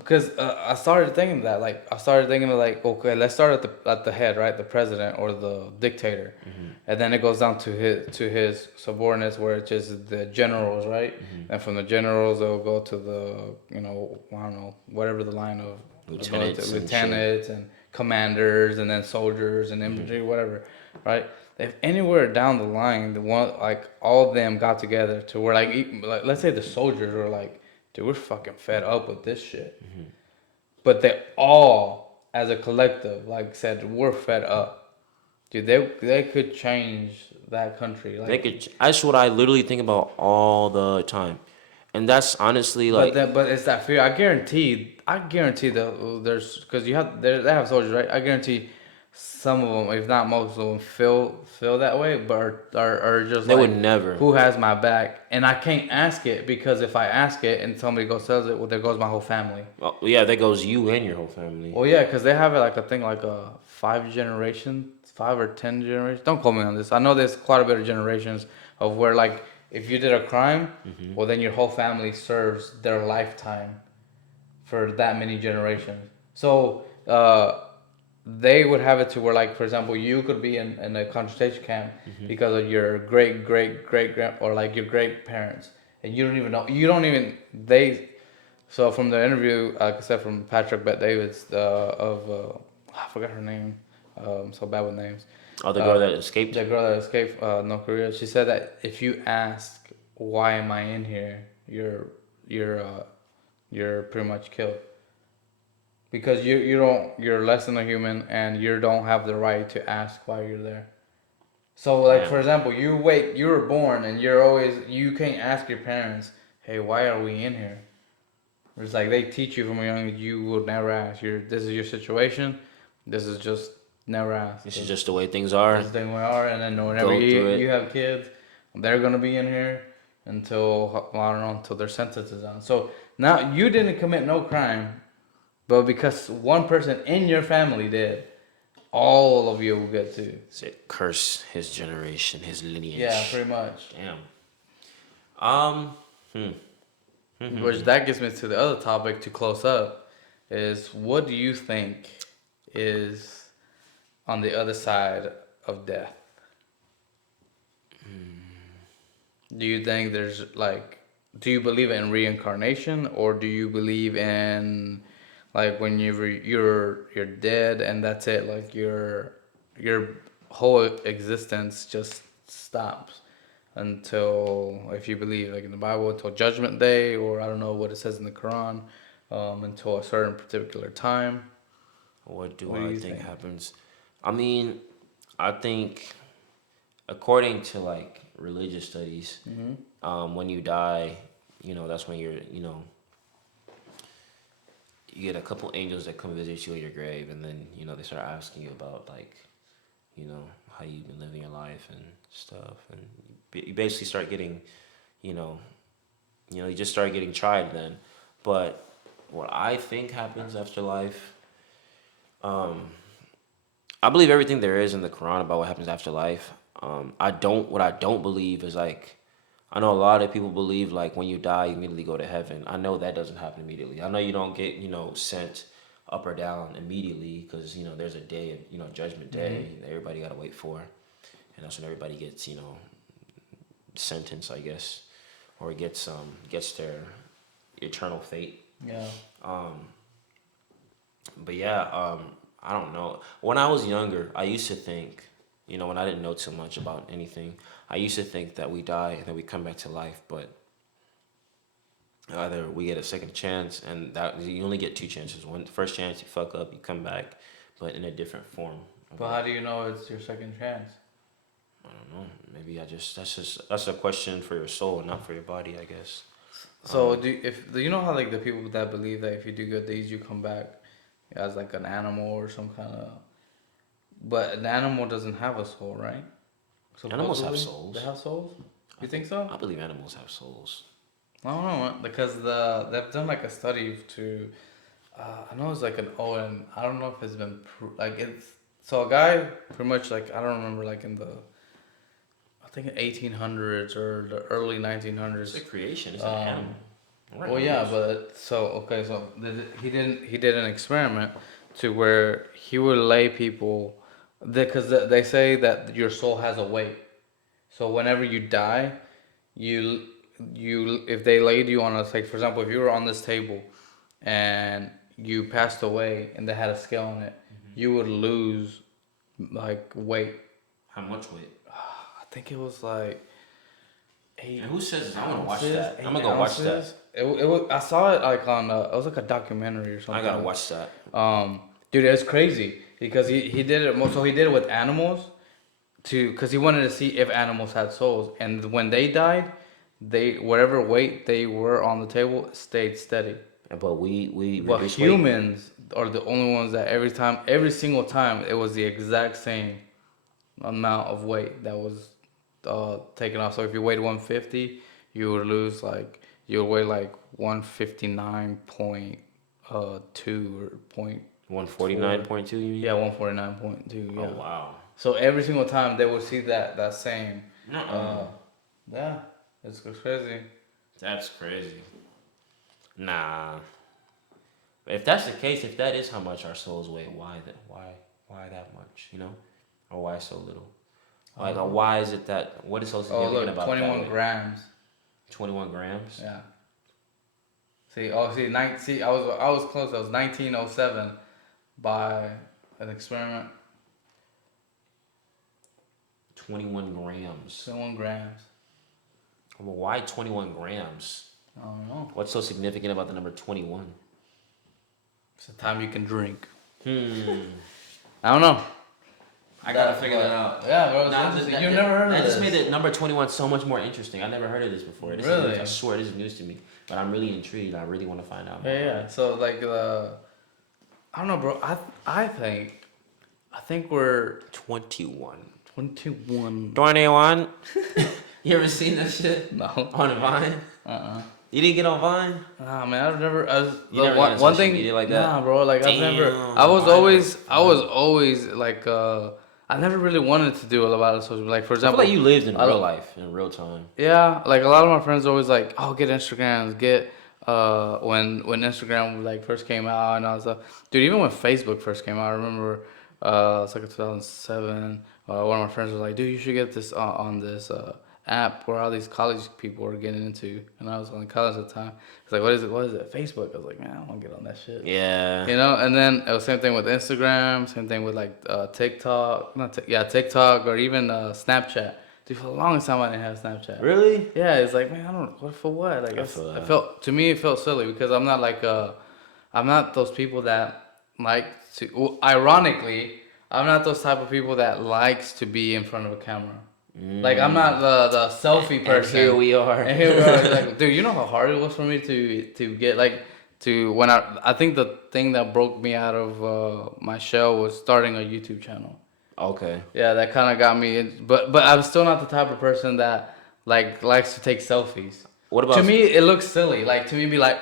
because I started thinking that, like, I started thinking of like, okay, let's start at the head, right, the president or the dictator, and then it goes down to his subordinates, where it's just the generals, right, and from the generals they'll go to the I don't know, whatever the line of lieutenants and commanders, and then soldiers and infantry, whatever, right? If anywhere down the line, the one like all of them got together to where like let's say the soldiers were like, dude, we're fucking fed up with this shit, but they all as a collective like said we're fed up, dude. They could change that country, They like. could. That's what I literally think about all the time, and that's honestly like. But it's that fear. I guarantee that there's because they have soldiers, right? I guarantee some of them, if not most of them, feel that way, but are just They would like, never. who has my back? And I can't ask it because if I ask it and somebody goes says it, well, there goes my whole family. Oh, yeah, that goes you and your whole family. Well, yeah, because they have it like a thing like a 5 or 10 generations. Don't quote me on this. I know there's quite a bit of generations of where like if you did a crime, well then your whole family serves their lifetime for that many generations. So they would have it to where like for example you could be in a concentration camp because of your great grand or like your great parents, and you don't even they so from the interview, like I said, from Patrick Bet Davids I forgot her name. I'm so bad with names. Oh, the girl that escaped. The girl that escaped North Korea. She said that if you ask why am I in here, you're pretty much killed because you're less than a human and you don't have the right to ask why you're there. So like for example, you were born and you can't ask your parents, hey, why are we in here? It's like they teach you from young, you will never ask. This is your situation. This is just never ask. This is just the way things are. This is the way we are, and then whenever you have kids, they're gonna be in here until I don't know until their sentence is on. So now you didn't commit no crime, but because one person in your family did, all of you will get to. Say, curse his generation, his lineage. Yeah, pretty much. Damn. Which that gets me to the other topic to close up is what do you think is on the other side of death? Do you think there's like do you believe in reincarnation or do you believe in like when you're dead and that's it, like your whole existence just stops until, if you believe like in the Bible, until Judgment Day, or I don't know what it says in the Quran, until a certain particular time. What do What do I you think think? happens? I mean, I think according to like religious studies, when you die, that's when you get a couple angels that come visit you in your grave, and then they start asking you about like, how you've been living your life and stuff, and you basically start getting, you know, you just start getting tried then. But what I think happens after life, um, I believe everything there is in the Quran about what happens after life. What I don't believe is like, I know a lot of people believe like when you die, you immediately go to heaven. I know that doesn't happen immediately. I know you don't get, sent up or down immediately because, there's a day of, judgment day that everybody got to wait for. And that's when everybody gets, sentenced, I guess. or gets their eternal fate. Yeah. Um, but yeah, I don't know. When I was younger, I used to think, when I didn't know too much about anything, I used to think that we die and then we come back to life, but either we get a second chance, and that you only get two chances. One, first chance you fuck up, you come back, but in a different form. But how do you know it's your second chance? I don't know. Maybe that's a question for your soul, not for your body, I guess. So do you know how like the people that believe that if you do good deeds you come back as like an animal or some kind of, but an animal doesn't have a soul, right? Animals have Supposedly souls. they have souls. You think so? I believe animals have souls. I don't know man, because they've done like a study to I know it's like an Owen. I don't know if it's been like it's so a guy pretty much like I don't remember like in the I think 1800s or the early 1900s. It's a creation. It's an animal. Right. Well, yeah, but so okay, so he did an experiment to where he would lay people because they say that your soul has a weight. So whenever you die, you if they laid you on a like for example if you were on this table and you passed away and they had a scale on it, you would lose like weight. How much weight? I think it was like eight. And who says this? I want to watch ounces, that. I'm gonna go watch ounces. that. It was, I saw it like on it was like a documentary or I something. gotta watch that. Dude, it's crazy because he did it. So he did it with animals, because he wanted to see if animals had souls, and when they died, they whatever weight they were on the table stayed steady. But we But reduce humans are the only ones that every single time it was the exact same amount of weight that was taken off. So if you weighed 150, you would lose like you would weigh like 159.2 or point 149.2. You mean? yeah 149.2 yeah. Oh wow. So every single time they would see that same Nuh-uh. yeah, it's crazy. That's crazy. Nah. If that's the case, if that is how much our souls weigh, why that much? Or why so little? Like, why is it that? What is so significant look, about 21 that? grams. 21 grams. Yeah. See, I was close. I was 1907 by an experiment. 21 grams. 21 grams. Well, why 21 grams? I don't know. What's so significant about the number 21? It's the time you can drink. I don't know. I gotta figure that out. Yeah, bro. You've never heard of this. That just made the number 21 so much more interesting. I never heard of this before. Really? I swear, this is news to me. But I'm really intrigued. I really want to find out more. Yeah. So like I don't know, bro. I think we're 21. 21. 21. You ever seen that shit? No. On Vine? You didn't get on Vine? Nah, man. I've never. You never got on one social thing. media like that? Nah, bro. Like Damn, I've never. I was always like. I never really wanted to do a lot of social. Like for I example, feel like you lived in real life, in real time. Yeah, like a lot of my friends are always like, "Oh, get Instagrams, get." When Instagram like first came out and all that stuff, dude. Even when Facebook first came out, I remember it's like 2007. One of my friends was like, "Dude, you should get this on this app where all these college people are getting into." And I was on college at the time. It's like, "What is it? What is it? Facebook?" I was like, "Man, I don't want to get on that shit." Yeah. And then it was same thing with Instagram, same thing with like TikTok, TikTok or even Snapchat. Dude, for the longest time I didn't have Snapchat. Really? Yeah, it's like, man, I don't know for what. Like, to me it felt silly because I'm not like I'm not those people that like to. Well, ironically, I'm not those type of people that likes to be in front of a camera. Like I'm not the selfie person. And here we are. And here we are. Like, dude, you know how hard it was for me to get like to when I think the thing that broke me out of my shell was starting a YouTube channel. Okay. Yeah, that kind of got me in, but I'm still not the type of person that likes to take selfies. What about to me? It looks silly. Like to me, be like,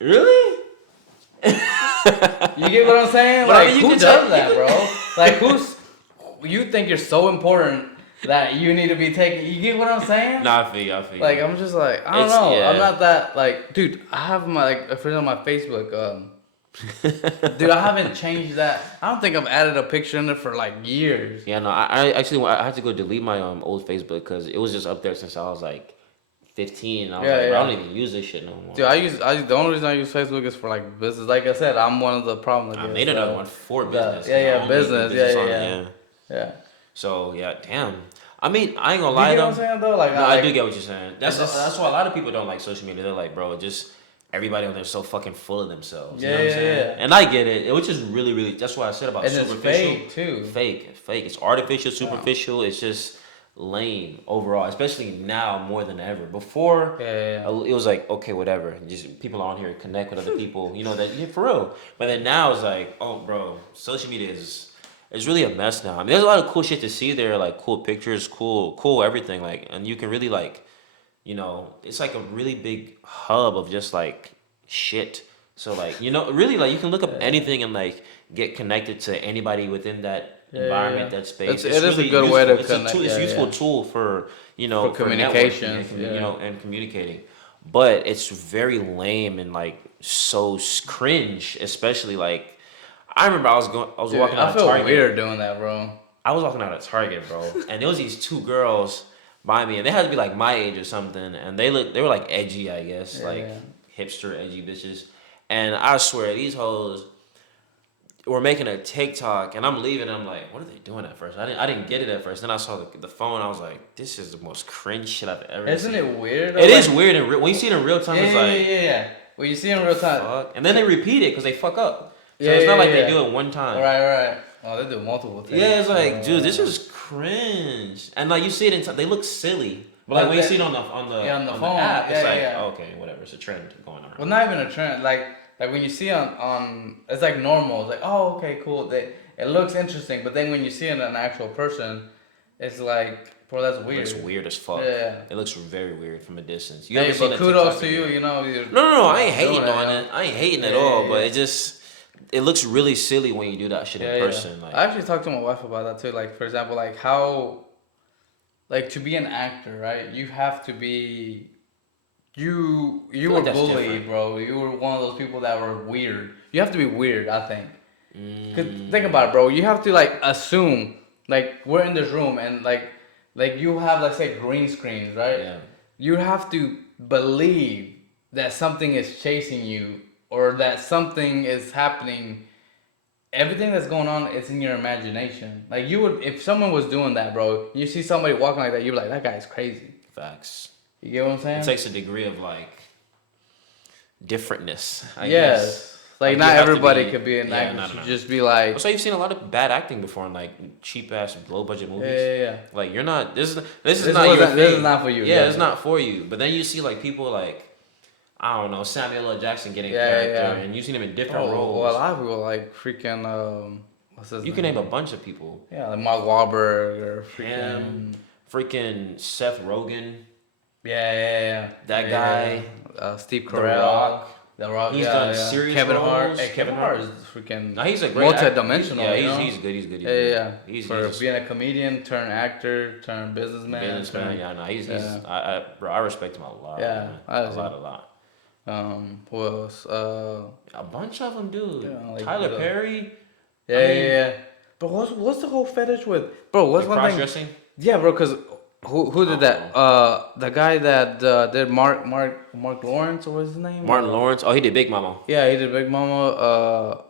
really? You get what I'm saying? But like I mean, who does that, bro? Like you think you're so important that you need to be taking? You get what I'm saying? Nah, I feel you. Like I'm just like I don't know. Yeah. I'm not that like, dude. I have my a friend on my Facebook. Dude, I haven't changed that. I don't think I've added a picture in it for like years. Yeah, no, I actually I had to go delete my old Facebook because it was just up there since I was like 15. I was Yeah, like, bro, I yeah. don't even use this shit no more. Dude, the only reason I use Facebook is for like business. Like I said, I'm one of the problem. I Like, made another one for business yeah, because I yeah, only do business. Yeah, business yeah, on it. yeah, Yeah. yeah. So yeah, damn. I mean, I ain't gonna Do you lie get what I'm though. saying though? Like, No, I do get what you're saying. I just, That's why a lot of people don't like social media. They're like, bro, just everybody on there is so fucking full of themselves. You yeah, know what I'm yeah, saying? yeah. And I get it. Which is really, really. That's why I said about And it's superficial. fake too. Fake. It's artificial, Yeah. superficial. It's just lame overall, especially now more than ever. Before, Yeah, it was like okay, whatever. Just people on here connect with other people. You know that yeah, for real. But then now it's like, oh, bro, social media is. It's really a mess now. I mean, there's a lot of cool shit to see there, like cool pictures, cool everything, like, and you can really like, it's like a really big hub of just like shit. So like, really like you can look up yeah. anything and like get connected to anybody within that environment, that space. It is a really good way useful. to It's a connect. tool. It's a Yeah, useful yeah. tool for For for networking communications. and Yeah. and communicating. But it's very lame and like so cringe, especially like I remember I was Dude, walking I out of feel Target. weird doing that, bro. I was walking out of Target, bro, and there was these two girls by me, and they had to be like my age or something, and they were like edgy, I guess, Yeah, like yeah. hipster edgy bitches, and I swear these hoes were making a TikTok, and I'm leaving, and I'm like, what are they doing at first? I didn't get it at first. Then I saw the phone, I was like, this is the most cringe shit I've ever Isn't seen. it weird? It is weird in when you see it in real time. Yeah, It's yeah, like, yeah. When you see it in real time. fuck, and then they repeat it because they fuck up. So Yeah, it's not yeah, like they yeah. do it one time. Right. Oh, they do multiple things. Yeah, it's like, dude, this is cringe. And like you see it they look silly. But like when you see it on the on the phone, app, it's yeah, like yeah. okay, whatever. It's a trend going around. Well, not even a trend. Like when you see on it's like normal. It's like, oh, okay, cool. It looks interesting, but then when you see it in an actual person, it's like, bro, that's weird. It looks weird as fuck. Yeah. It looks very weird from a distance. Hey, but kudos to you. You know. No. I ain't hating on it. I ain't hating at all. Yeah. But it looks really silly when you do that shit in person. Yeah. Like, I actually talked to my wife about that too. Like, for example, like how, like to be an actor, right? You have to be. You were like that's bullied, different. bro. You were one of those people that were weird. You have to be weird, I think. Cause Mm. think about it, bro. You have to like assume, like we're in this room and like you have, let's say, green screens, right? Yeah. You have to believe that something is chasing you or that something is happening. Everything that's going on is in your imagination. Like you would, if someone was doing that, bro, you see somebody walking like that, you're like, that guy's crazy. Facts. You get what I'm saying? It takes a degree of like differentness. I yes. guess. Like you not have to everybody be- could be an yeah, actor. no. You just be like, So you've seen a lot of bad acting before in like cheap ass low budget movies. yeah. Like you're not. This is not your wasn't- thing. this is not for you. Yeah, Yeah. it's not for you. But then you see like people like I don't know Samuel L. Jackson getting Yeah, character, yeah. and you've seen him in different roles. Well, a lot of people like freaking what's his name? You can name a bunch of people. Yeah, like Mark Wahlberg or freaking. Him, freaking Seth Rogen. Yeah. That guy. Steve The Carell. Rock. The Rock. He's done serious Kevin Hart. roles. Hey, Kevin Hart is freaking. No, he's a great multi-dimensional. Yeah, you know? he's good. He's good. Yeah. He's For being a comedian, turned actor, turned businessman. businessman. Yeah, no, he's Yeah. bro, I respect him a lot. Yeah, man. I a do. lot. Who else? A bunch of them, dude. Yeah, like Tyler the- Perry. Yeah. But what's the whole fetish with, bro? What's one Cross thing? dressing. Yeah, bro. Cause who did that? The guy that did Mark Lawrence, or what's his name? Martin Lawrence. Oh, he did Big Mama. Yeah, he did Big Mama.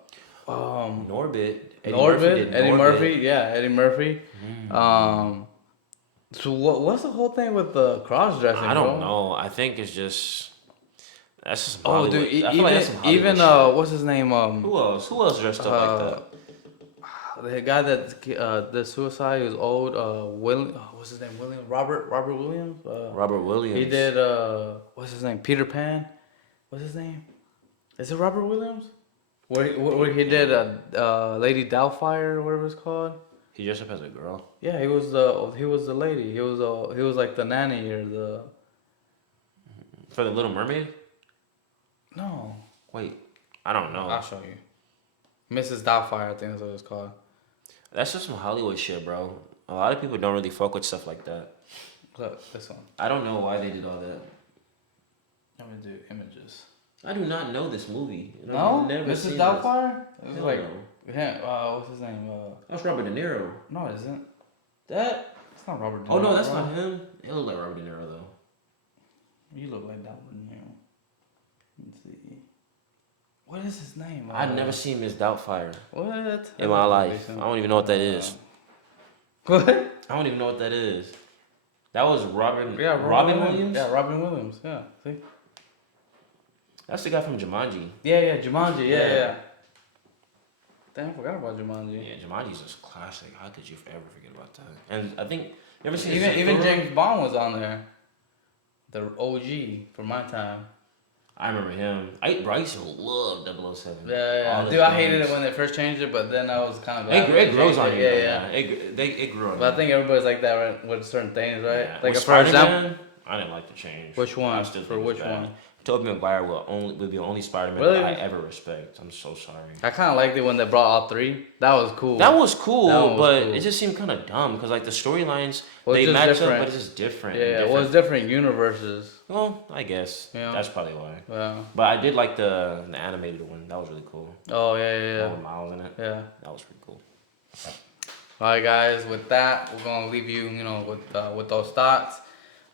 Norbit. Eddie Murphy. Yeah, Eddie Murphy. Mm. So what's the whole thing with the cross dressing? I don't know. I think it's just that's just some Oh, Hollywood. dude. I feel like that's some Hollywood shit. What's his name? Who else? Who else dressed up like that? The guy that the suicide, he was old. What's his name? Robert Williams. Robert Williams. He did what's his name? Peter Pan. What's his name? Is it Robert Williams? Where he did Lady Doubtfire or whatever it's called. He dressed up as a girl. Yeah, he was the lady. He was like the nanny or the. For the Little Mermaid. No. Wait, I don't know. I'll show you. Mrs. Doubtfire, I think that's what it's called. That's just some Hollywood shit, bro. A lot of people don't really fuck with stuff like that. Look, this one. I don't know why they did all that. Let me do images. I do not know this movie. And No, I've never Mrs. seen Doubtfire. It was Hell like, no. yeah. What's his name? That's Robert De Niro. No, it isn't. That? It's not Robert. De Oh no, Niro, that's bro. not him. It looked like Robert De Niro though. You look like that one here. Let's see. What is his name? I've never seen Miss Doubtfire What? in my life. I don't even know what that is. What? I don't even know what that is. That was Robin. Yeah, Robin Williams. Yeah, Robin Williams. Yeah. See. That's the guy from Jumanji. Yeah, Jumanji. Yeah. Damn, I forgot about Jumanji. Yeah, Jumanji's just classic. How could you ever forget about that? And I think you ever seen even James Bond was on there. The OG for my time. I remember him. I used to love 007. Yeah. Dude, I hated it when they first changed it, but then I was kind of glad. It grows on you. Yeah. It grew on you. But I think everybody's like that with certain things, right? Yeah. Like, for example, I didn't like the change. Which one? For which one? Tobey Maguire would be the only Spider-Man really? I ever respect. I'm so sorry. I kind of liked it when they brought all three. That was cool. But it just seemed kind of dumb because like the storylines they match up, but it's just different. Yeah, well, it's different universes. Well, I guess that's probably why. Yeah. But I did like the animated one. That was really cool. Oh yeah. All the Miles in it. Yeah. That was pretty cool. All right, guys. With that, we're gonna leave you, with those thoughts.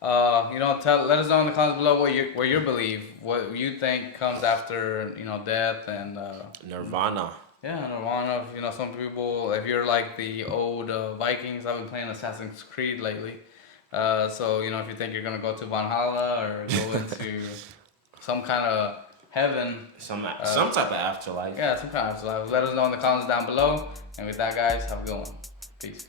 Let us know in the comments below what you believe, what you think comes after, death and Nirvana. Yeah, Nirvana. Some people, if you're like the old Vikings, I've been playing Assassin's Creed lately. So if you think you're gonna go to Valhalla or go into some kind of heaven, some type of afterlife. Yeah, some kind of afterlife. Let us know in the comments down below. And with that, guys, have a good one. Peace.